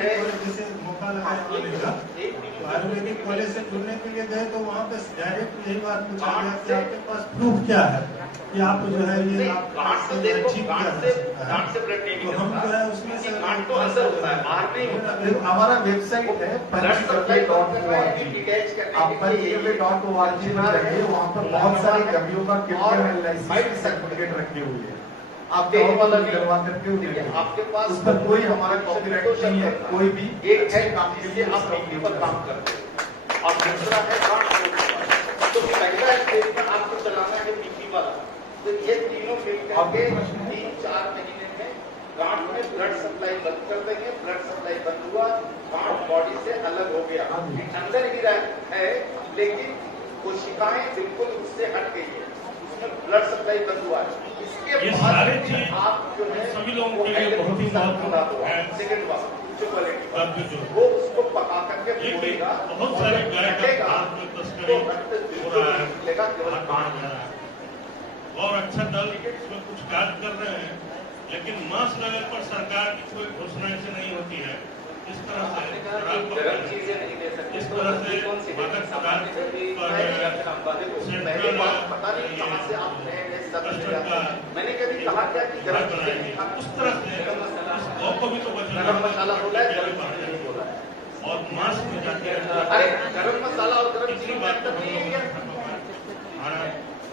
है जैसे मौका लगाया आने का आयुर्वेदिक कॉलेज से जुड़ने के लिए गए तो वहाँ पे डायरेक्ट यही बात पूछा गया कि आपके पास प्रूफ क्या है कि आप जो है ये आप गांठ से देखो, ठीक गांठ से ब्लड नहीं तो हम निकलता जो है उसमें से गांठ तो अंदर होता है, बाहर नहीं होता। हमारा वेबसाइट है पंचगव्य.org। आप पंचगव्य.org में जाइए, वहाँ पर बहुत सारी गव्यों का क्लिनिकल एनालिसिस सर्टिफिकेट रखे हुए हैं। आप करवा करके उन्हें आपके पास उस पर कोई हमारा कॉपीराइट नहीं है, कोई भी एक है काम के लिए आप नीति पर काम करते हैं और दूसरा है गांठ वाला। तो पहला स्टेज में आपको चलाना है नीति वाला, तो ये तीनों मिलकर के 3-4 महीने में गांठ में ब्लड सप्लाई बंद कर देंगे। ब्लड सप्लाई बंद हुआ, गांठ बॉडी से अलग हो गया, अंदर ही है लेकिन कोशिकाएं बिल्कुल उससे हट गई है, उसमें ब्लड सप्लाई बंद हुआ है। ये सारे चीज आप जो है सभी लोगों के लिए बहुत ही महत्वपूर्ण है। सेकंड बात जो क्वालिटी जो वो उसको पका करके फोड़ेगा, बहुत सारे गाय का भारत में तस्करी हो रहा है, लेगा केवल काट जा रहा है और अच्छा दल इसमें कुछ कार्य कर रहे हैं, लेकिन मास लेवल पर सरकार की कोई घोषणा ऐसे नहीं होती है। इस तरह से गरम चीजें नहीं दे सकते, इस तरह से मादक पदार्थ पहली बात पता नहीं कहाँ से आप नए सब मैंने कभी कहा क्या कि गरम चीजें नहीं खाना, उस तरह से गरम मसाला को भी तो बचना गरम मसाला बोला है, गरम चीजें नहीं बोला है। और मांस में जाती है। अरे गरम मसाला और गरम इसी चीज बात तक नहीं है क्या? हमारा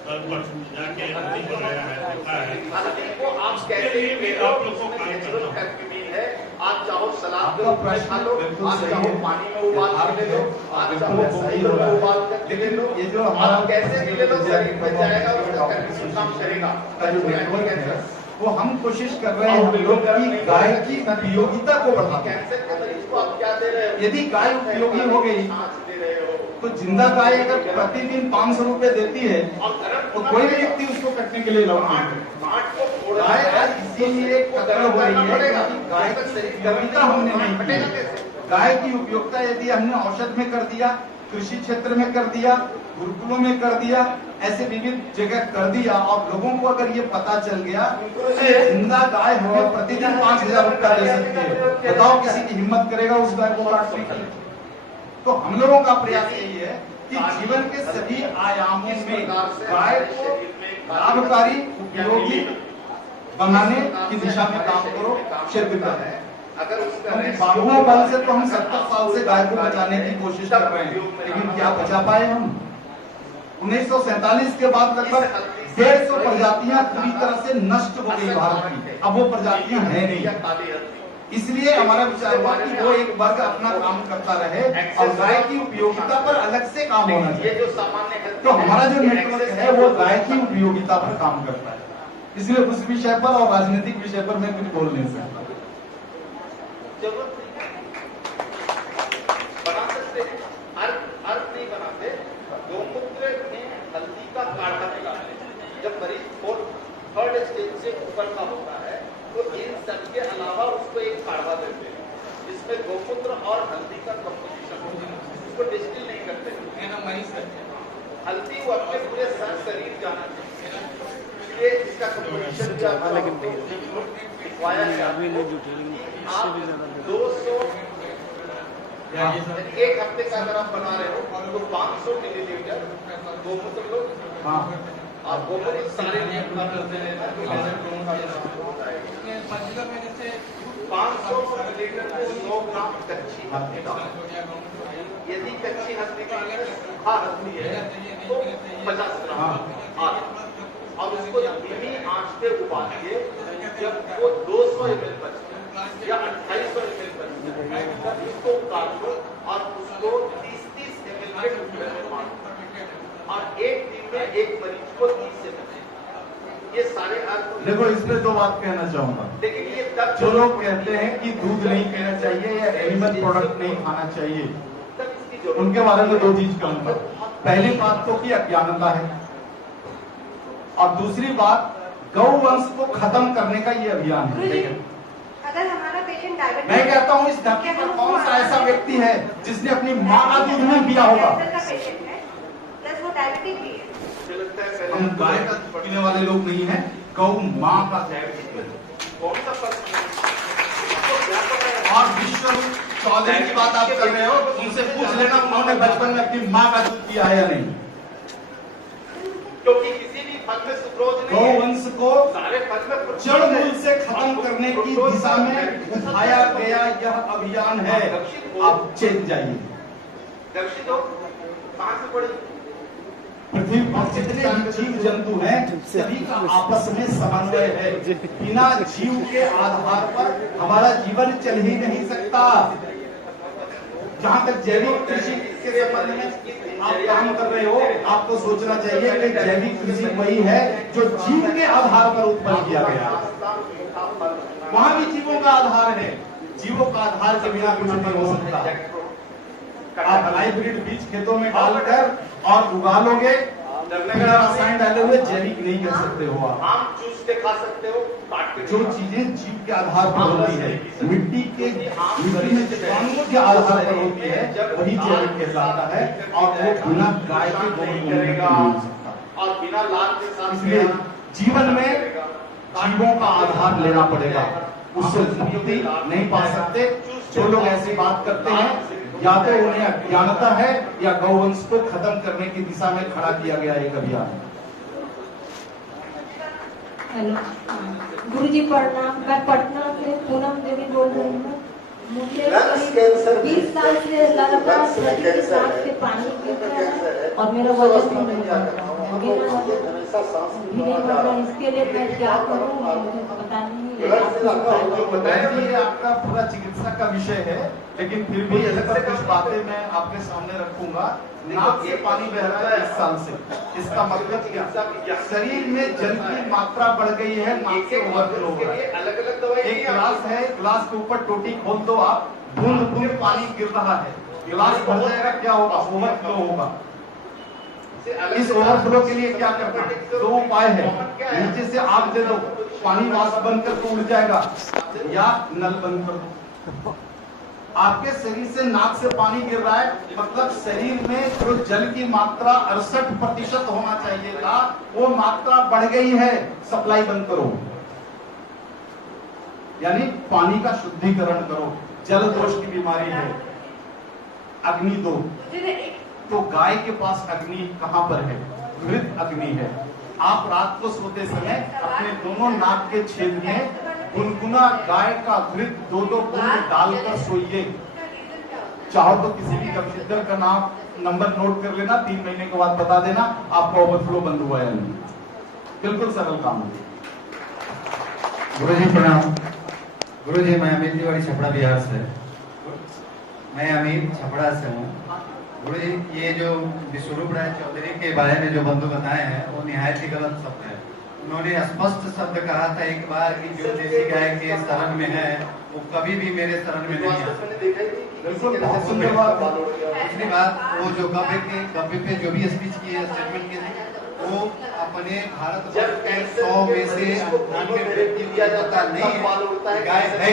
कल पर जाके हल्दी बनाया है, देखा है। हल्दी को आप उसके कैसे लिए भी आप लोग को काम नेचुरल करना कर्क्यूमिन है। आप चाहो सलाद के आपका रूप में प्रश्न खा लो, बिल्कुल आप सही चाहो है। पानी में उबाल के ले लो, आप बिल्कुल चाहो ऐसा ही गोमूत्र हो रहा में है। उबाल कर ले लो। ये जो हमारा आप कैसे भी ले लो, शरीर में जाएगा, उसका कर्क्यूमिन काम करेगा। का जो नेटवर्क है वो हम कोशिश कर रहे हैं हम लोग की गाय की उपयोगिता को बढ़ाते हैं। कैंसर के मरीज को आप क्या दे रहे हो? यदि गाय उपयोगी हो गई छाछ दे रहे हो तो जिंदा गाय अगर प्रतिदिन 500 रुपए देती है और गरम तो कोई भी व्यक्ति उसको कटने के लिए लौटा है। मांट को फोड़ना गाय है, आज इसीलिए कत्ल हो रही है पड़ेगा। क्योंकि गाय जब तक की शरीर उपयोगिता हमने नहीं की हटेगा है। कैसे? गाय की उपयोगिता यदि हमने औषध में कर दिया, कृषि क्षेत्र में कर दिया, गुरुकुलों में कर दिया, ऐसे विविध जगह कर दिया और लोगों को अगर ये पता चल गया कि जिंदा गाय हमें प्रतिदिन 5000 रुपया दे सकती है, बताओ किसी की हिम्मत करेगा उस गाय को काटने की? तो हम लोगों का प्रयास यही है कि जीवन के सभी आयामों में गाय को लाभकारी उपयोगी बनाने की दिशा में काम करो, क्षेत्र का है। अगर उसका बाहुओं बल से तो हम 70 साल से गाय को बचाने की कोशिश कर रहे हैं, लेकिन क्या बचा पाए हम? 1947 के बाद लगभग 150 प्रजातियां पूरी तरह से नष्ट हो गई भारत की। अब वो प्रजातियां है नहीं, इसलिए हमारा विचार हुआ कि वो एक वर्ग अपना काम करता रहे और गाय की उपयोगिता पर अलग से काम होना ये चाहिए। जो सामान्य तो हमारा जो नेटवर्क है वो गाय की उपयोगिता पर काम करता है, इसलिए उस विषय पर और राजनीतिक विषय पर मैं कुछ बोल नहीं सकता। जरूरत नहीं है, बना सकते हैं, अर्थ नहीं बनाते। गौमूत्र में हल्दी का काढ़ा मिलाते हैं। जब मरीज थर्ड स्टेज से ऊपर का होता है तो इन सब के अलावा उसको एक काढ़ा देते हैं जिसमें गौमूत्र और हल्दी का कंपोजिशन होता है। उसको डिस्टिल नहीं करते, हल्दी वो अपने पूरे शरीर जाना चाहिए, इसलिए इसका कंपोजिशन भी आपको दिखवाया गया। आप 200 एक हफ्ते का अगर आप बना रहे हो तो 500 मिलीलीटर गोमूत्र लो। हाँ, आप गोमूत्र सारे करते हैं ना, तो 500 मिलीलीटर में 100 ग्राम कच्ची हल्दी डालो। यदि कच्ची हल्दी की सूखा हल्दी है तो 50 ग्राम और उसको धीमी आंच पे उबालिए। जब वो 200 ml बचे या 2800 ml बचे तब उसको काटो और उसको 30-30 ml के टुकड़े में बांटो और एक दिन में एक मरीज को 30 ml। ये सारे अर्थ देखो इस पे दो बात कहना चाहूंगा। लेकिन ये तब जो लोग कहते हैं कि दूध नहीं पीना चाहिए या एनिमल प्रोडक्ट नहीं खाना चाहिए, तब इसकी जरूरत उनके बारे में दो चीज कहूंगा। पहली बात तो कि अज्ञानता है और दूसरी बात गौवंश को खत्म करने का ये अभियान है। अगर हमारा पेशेंट डायबिटीज, मैं कहता हूँ इस धरती पर कौन सा ऐसा व्यक्ति है जिसने अपनी माँ का दूध नहीं पिया होगा? कैंसर का पेशेंट है प्लस वो डायबिटिक भी है। मुझे लगता है हम गाय का दूध पीने वाले लोग नहीं है, गौ माँ का। कौन सा फर्क है? आपको क्या पता है? और विश्व चौधरी की बात आप कर रहे हो, उनसे पूछ लेना उन्होंने बचपन में अपनी माँ का दूध पिया है या नहीं। क्योंकि किसी भी फल में सुक्रोज नहीं है। गौवंश को सारे फल में फ्रुक्टोज जड़ है। मूल से खत्म करने की दिशा में उठाया गया यह अभियान है। आप चेत जाइए। दर्शित हो कहां से पढ़े? पृथ्वी पर जितने भी जीव जंतु हैं सभी का आपस में समन्वय है। बिना जीव के आधार पर हमारा जीवन चल ही नहीं सकता। जहाँ तक जैविक कृषि के संबंध में आप काम कर रहे हो, आपको सोचना चाहिए कि जैविक कृषि वही है जो जीव के आधार पर उत्पन्न किया गया। वहाँ भी जीवों का आधार है, जीवों का आधार के बिना कुछ नहीं हो सकता। आप हाइब्रिड बीज खेतों में डालकर और उगा लोगे, बिना रसायन डाले हुए जैविक नहीं कर सकते हो आप। आम चूस के खा सकते हो, काट के जो चीजें जीव के आधार पर होती है, मिट्टी में जीवाणुओं के आधार पर होती है, वही जैविक कहलाता है और वो बिना गाय के गोबर नहीं हो सकता। और बिना लाल के साथ इसलिए जीवन में जीवों का आधार लेना पड़ेगा, उससे मुक्ति नहीं पा सकते। जो लोग ऐसी बात करते हैं या तो उन्हें अज्ञानता है या गौवंश को खत्म करने की दिशा में खड़ा किया गया एक अभियान। हेलो गुरुजी प्रणाम, मैं पटना से पूनम देवी बोल रही हूँ। मुझे लंग्स कैंसर 20 साल से लगातार लंग्स में नदी के कैंसर सांस है, के पानी गिरता कैंसर है है, और मेरा उस वजन अवस्था भी में नहीं क्या बढ़ता करना होगा? है। मेरा ये हमेशा सांस भी नहीं बढ़ा बढ़ता, इसके लिए मैं क्या करूँ मुझे पता नहीं है। ब्लड आप से लगा कुछ होगा, बताइए। बताया कि ये आपका पूरा चिकित्सा का विषय है, लेकिन फिर भी अलग से कुछ बातें मैं आपके सामने रखूंगा। नाक से पानी बह रहा है 1 साल से, इसका मतलब क्या? शरीर में जल की मात्रा बढ़ गई है, नाक से ओवरफ्लो हो रहा है। अलग अलग दवाई एक गिलास है, गिलास के ऊपर टोटी खोल दो आप, बूंद बूंद पानी गिर रहा है, गिलास भर जाएगा, क्या होगा? ओवरफ्लो होगा। इस ओवरफ्लो के लिए क्या करना है? 2 उपाय है। नीचे से आग दे दो, पानी वाष्प बनकर तो उड़ जाएगा, या नल बंद कर दो। आपके शरीर से नाक से पानी गिर रहा है, मतलब शरीर में जो जल की मात्रा 68% होना चाहिए था, वो मात्रा बढ़ गई है। सप्लाई बंद करो, यानी पानी का शुद्धिकरण करो। जल दोष की बीमारी है, अग्नि दो। तो गाय के पास अग्नि कहां पर है? घृत अग्नि है। आप रात को सोते समय अपने दोनों नाक के छेद में गुनगुना गाय का घृत 2-2 बूंद डालकर सोइए। चाहो तो किसी भी कंप्यूटर का नाम नंबर नोट कर लेना, 3 महीने के बाद बता देना आपका ओवरफ्लो बंद हुआ है या नहीं। बिल्कुल सरल काम है। गुरुजी प्रणाम। गुरुजी मैं अमित तिवारी छपड़ा बिहार से। मैं अमित छपड़ा से हूँ। गुरुजी ये जो विश्वरूप राय चौधरी के बारे में जो बंधु बताए हैं वो निहायत ही गलत शब्द है। उन्होंने स्पष्ट शब्द कहा था एक बार कि जो देसी गाय के शरण में है वो कभी भी मेरे शरण में नहीं है। बिल्कुल बहुत सुंदर बात है। दूसरी बात, वो जो कभी पे जो भी स्पीच किए स्टेटमेंट किए वो अपने भारत के 100 में से 98 व्यक्ति को पता नहीं है गाय है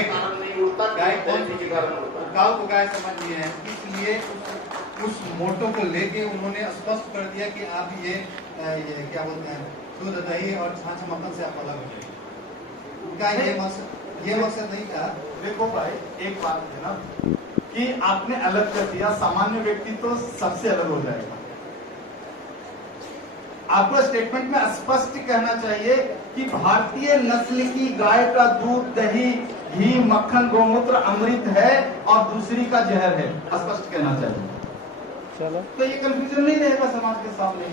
गाय कौन सी गाँव को गाय समझ नहीं है। इसलिए उस मोटो को लेके उन्होंने स्पष्ट कर दिया कि आप ये क्या बोलते हैं दूध दही और छाछ मक्खन से आप अलग हो जाएंगे। उनका ये मकसद नहीं था। देखो भाई, एक बात है ना कि आपने अलग कर दिया, सामान्य व्यक्ति तो सबसे अलग हो जाएगा। आपको स्टेटमेंट में स्पष्ट कहना चाहिए कि भारतीय नस्ल की गाय का दूध, दही, घी, मक्खन, गोमूत्र अमृत है और दूसरी का जहर है। स्पष्ट कहना चाहिए। चलो तो ये कंफ्यूजन नहीं रहेगा समाज के सामने।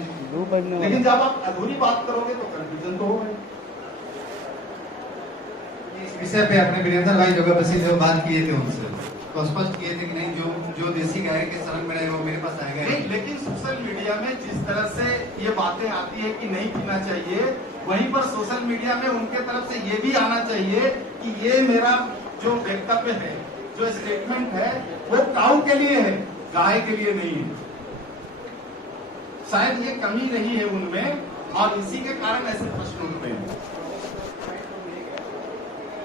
लेकिन जब आप अधूरी बात करोगे तो कंफ्यूजन तो होगा। इस विषय पे अपने वीरेंद्र भाई जोगाबसी जो बात किए थे उनसे तो स्पष्ट किए थे कि नहीं जो देसी गाय के शरण में रहेगा वो मेरे पास आएगा नहीं। लेकिन सोशल मीडिया में जिस तरह से ये बातें आती है कि नहीं पीना चाहिए, वहीं पर सोशल मीडिया में उनके तरफ से ये भी आना चाहिए कि ये मेरा जो वक्तव्य है, जो स्टेटमेंट है, वो काऊ के लिए है, गाय के लिए नहीं है। शायद ये कमी रही है उनमें और इसी के कारण ऐसे प्रश्न उठते हैं।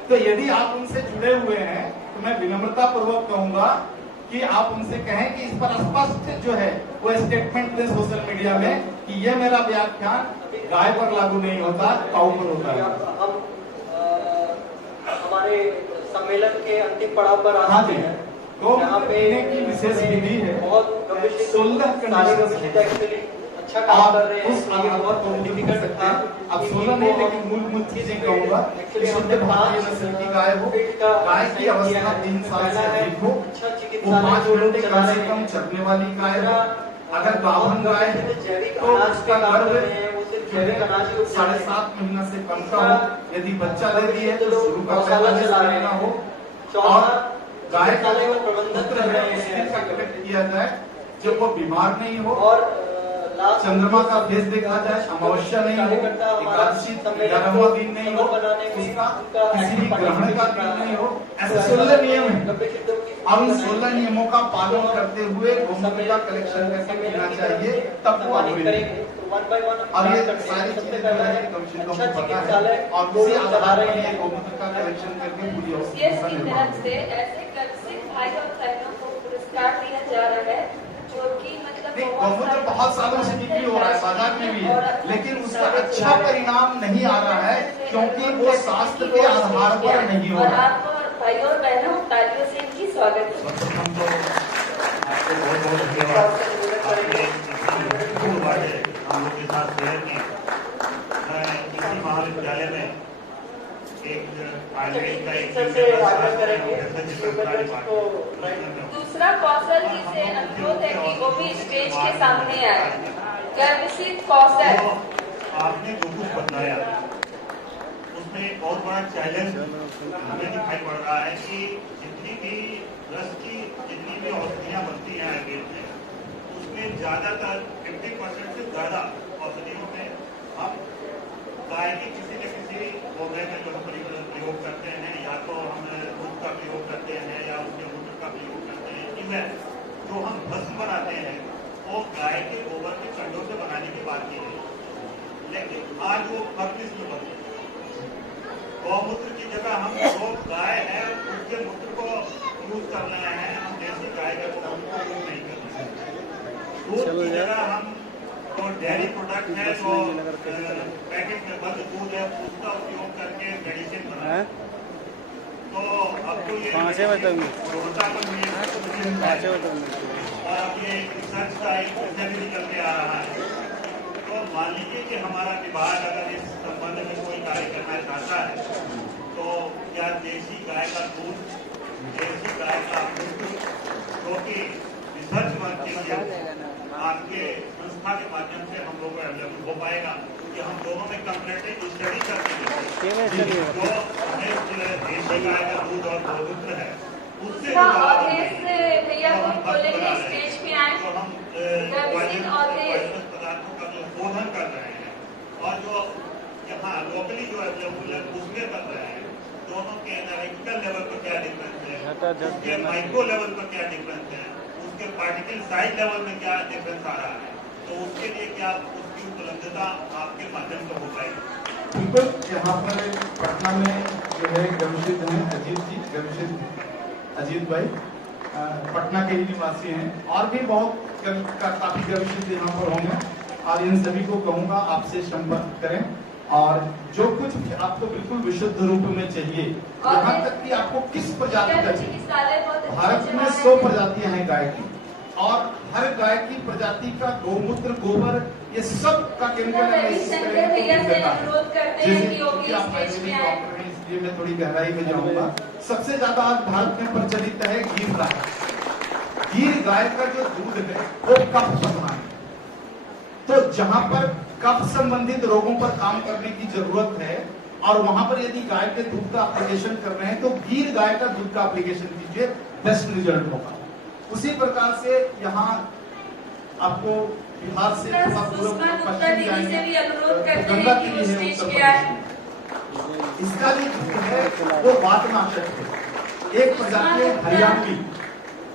तो यदि आप उनसे जुड़े हुए हैं तो मैं विनम्रता पूर्वक कहूंगा कि आप उनसे कहें कि इस पर स्पष्ट जो है वो स्टेटमेंट दें सोशल मीडिया में कि ये मेरा व्याख्यान गाय पर लागू नहीं होता, काऊ पर होता है। हम हमारे सम्मेलन के अंतिम पड़ाव पर आ चुके हैं। तो यहाँ पे की विशेष विधि है, बहुत 16 एक्चुअली अच्छा काम कर रहे हैं। बहुत डिफिकल्ट था। अब 16 नहीं, लेकिन मूल चीजें कहूंगा कि शुद्ध भारतीय नस्ल की गाय हो, गाय की अवस्था 3 साल से अधिक हो, वो 5 घंटे कम से कम चरने वाली गाय हो। अगर गाभन गाय है तो उसका गर्भ 7.5 महीना से कम का हो। यदि बच्चा दे दी है तो शुरू का पहला महीना हो। और गाय का जो मूत्र है उसकी का कलेक्ट किया जाए जब वो बीमार नहीं हो, और चंद्रमा का फेस देखा जाए, अमावस्या नहीं हो, एकादशी 11वां दिन नहीं हो, उसका किसी भी ग्रहण का दिन नहीं हो। ऐसे 16 नियम है। अब इन 16 नियमों का पालन करते हुए गोमूत्र का कलेक्शन करके पीना चाहिए, तब वो और ये सारी चीजें जो है कमीशन को पता है और उसी आधार पर ये गोमूत्र का कलेक्शन करके पूरी अवस्था की तरफ से ऐसे सिख भाई और बहनों को पुरस्कार दिया जा रहा है जो कि मतलब गोमूत्र बहुत सालों से बिक्री हो रहा है, बाजार में भी है, लेकिन उसका अच्छा परिणाम नहीं आ रहा है क्योंकि वो शास्त्र के आधार पर नहीं हो रहा है। आप भाई और बहनों तालियों से इनकी स्वागत है। आपको बहुत बहुत धन्यवाद। हम लोग के साथ शेयर की। मैं इसी महाविद्यालय में दूसरा कौशल जिसे अनुरोध है कि वो भी स्टेज के सामने आए। गर्विसित कौशल। आपने जो कुछ बताया उसमें एक बहुत बड़ा चैलेंज हमें दिखाई पड़ रहा है कि जितनी भी रस की जितनी भी औषधियाँ बनती हैं आयुर्वेद में, उसमें ज्यादातर 50% से ज्यादा औषधियों में हम गाय के किसी न किसी पौधे में जो प्रयोग करते हैं, या तो हम दूध का प्रयोग करते हैं या उसके मूत्र का प्रयोग करते हैं। इवन जो हम भस्म बनाते हैं वो गाय के गोबर के कंडों से बनाने की बात की है, लेकिन आज वो फर्निश में बनते हैं। गौमूत्र की जगह हम जो गाय है उसके मूत्र को यूज कर रहे हैं, हम देसी गाय का गोमूत्र का यूज नहीं कर रहे हैं। दूध की जगह हम जो डेयरी प्रोडक्ट है, जो पैकेट में बंद दूध है, उसका उपयोग करके मेडिसिन बनाए। तो अब तो ये और अब ये रिसर्च का एक विषय भी निकल के आ रहा है। तो मान लीजिए कि हमारा विभाग अगर इस संबंध में कोई कार्य करना चाहता है, तो क्या देशी गाय का दूध, देशी गाय का मूत्र, जो कि रिसर्च वर्क के लिए आपके संस्था के माध्यम से हम लोगों को अवेलेबल हो पाएगा, कि हम दोनों में कंपैरेटिव स्टडी करते हैं। जो देशी गाय का दूध और गोमूत्र है उससे भैया को बोलेंगे स्टेज पे आए। तो हम पदार्थों का जो शोधन कर रहे हैं और जो यहाँ लोकली जो अवेलेबल है उसमें कर रहे हैं, दोनों के एनालिटिकल लेवल पर क्या डिफरेंस है, उसके माइक्रो लेवल पर क्या डिफरेंस है, उसके पार्टिकल साइज लेवल में क्या डिफरेंस आ रहा है, तो उसके लिए क्या उसकी उपलब्धता आपके माध्यम से हो पाएगी। बिल्कुल, यहाँ पर पटना में जो है गमशिद हैं अजीत भाई, पटना के ही निवासी हैं, और भी बहुत काफी गमशिद यहाँ पर होंगे, और इन सभी को कहूँगा आपसे संपर्क करें, और जो कुछ भी आपको बिल्कुल विशुद्ध रूप में चाहिए, यहाँ तक कि आपको किस प्रजाति का चाहिए। भारत में 100 प्रजातियां हैं गाय की, और हर गाय की प्रजाति का गौमूत्र, गोबर, ये सब का केमिकल इसलिए मैं थोड़ी गहराई में जाऊंगा। सबसे ज्यादा आज भारत में प्रचलित है गिर गाय। गिर गाय का जो दूध है वो कफ प्रधान है, तो जहां पर कफ संबंधित रोगों पर काम करने की जरूरत है, और वहां पर यदि गाय के दूध का एप्लीकेशन कर रहे हैं तो गिर गाय का दूध का एप्लीकेशन कीजिए, बेस्ट रिजल्ट होगा। उसी प्रकार से यहाँ आपको बिहार से इसका जो दूध है वो वातनाशक है। एक प्रजाति है हरियाणवी,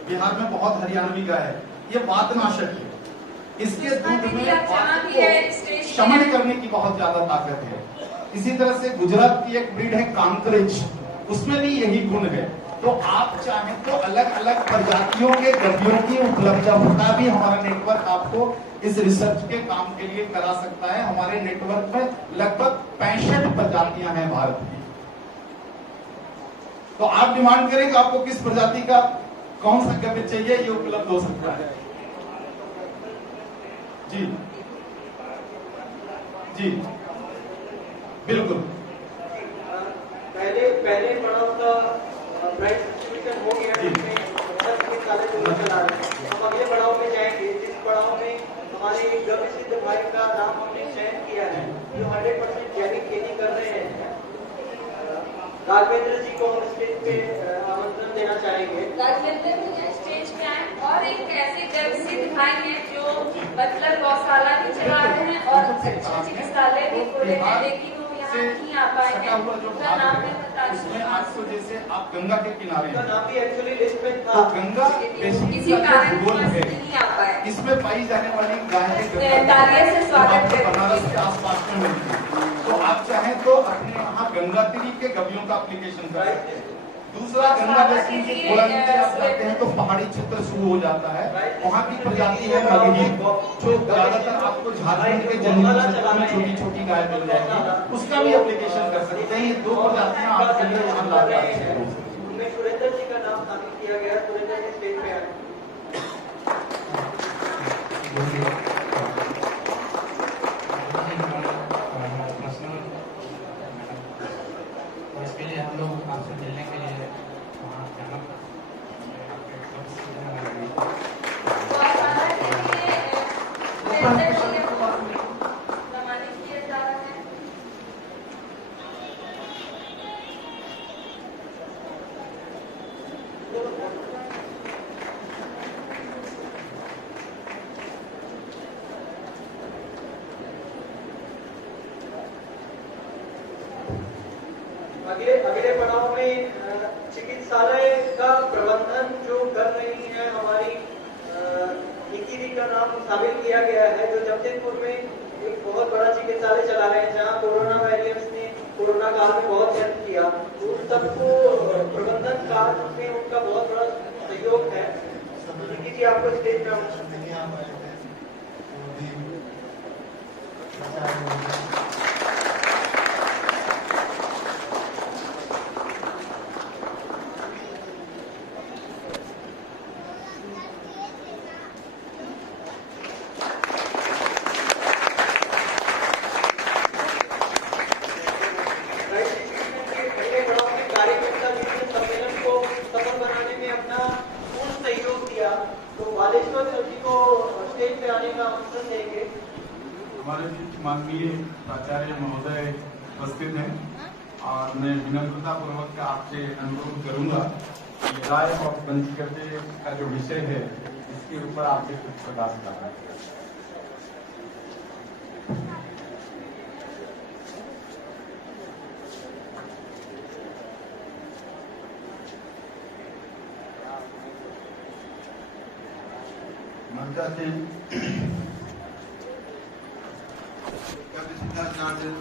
बिहार में बहुत हरियाणवी गाय है, ये वातनाशक है। इसके दूध में शमन करने की बहुत ज्यादा ताकत है। इसी तरह से गुजरात की एक ब्रीड है कांकरेज, उसमें भी यही गुण है। तो आप चाहें तो अलग अलग प्रजातियों के गड्डियों की उपलब्धता भी हमारा नेटवर्क आपको इस रिसर्च के काम के लिए करा सकता है। हमारे नेटवर्क में लगभग 65 प्रजातियां हैं भारत की। तो आप डिमांड करें कि आपको किस प्रजाति का कौन सा गड्ढा चाहिए, ये उपलब्ध हो सकता है। जी जी बिल्कुल। पहले पड़ाव का प्राइस डिस्ट्रीब्यूशन हो गया, जिसमें 10 के सारे लोग चला रहे हैं। हम अगले पड़ाव में जाएंगे, जिस पड़ाव में हमारे गर्भसिद्ध भाई का नाम हमने चयन किया है, जो 100% जैविक खेती कर रहे हैं। राघवेंद्र जी को हम स्टेज पे आमंत्रण देना चाहेंगे। राघवेंद्र जी स्टेज पे आए, और एक ऐसे गर्भसिद्ध भाई हैं जो मतलब गौशाला भी चला रहे हैं और अच्छे चिकित्सालय भी खोले हैं, लेकिन नहीं आ पाए हैं। उनका नाम मैं बता दूं, उसमें आपको जैसे आप गंगा के किनारे हैं, नाम भी एक्चुअली लिस्ट में था, तो गंगा किसी कारण नहीं आ पाए। इसमें पाई जाने वाली गाय तालियों से स्वागत करते हैं। बनारस के आसपास में मिलती है, तो आप चाहें तो अपने यहाँ गंगा तिरी के गवियों का एप्लीकेशन करें। दूसरा, गंगा बेसिन के थोड़ा नीचे आप जाते हैं तो पहाड़ी क्षेत्र शुरू हो जाता है, वहाँ की प्रजाति है मगही, जो ज्यादातर आपको झारखंड के जंगल क्षेत्र में छोटी छोटी गाय मिल जाएगी, उसका भी एप्लीकेशन कर सकते हैं। ये 2 प्रजातियां आपके लिए यहाँ लाभदायक है। उनमें सुरेंद्र जी का नाम शामिल किया गया। सुरेंद्र जी स्टेज पे आए। प्रबंधन जो कर रही है हमारी निकिरी का नाम शामिल किया गया है, जो जमशेदपुर में एक बहुत बड़ा चिकित्सालय चला रहे हैं, जहाँ कोरोना वॉरियर्स ने कोरोना काल में बहुत हेल्प किया। उन सबको प्रबंधन कार्य में उनका बहुत बड़ा सहयोग है। निकी जी आपको स्टेज पे हमारे बीच माननीय प्राचार्य महोदय उपस्थित हैं और मैं विनम्रता पूर्वक आपसे अनुरोध करूंगा कि राय और पंचकर्ते का जो विषय है इसके ऊपर आपसे कुछ प्रकाश करना है। Marta Sen, Captain Siddharth Narden,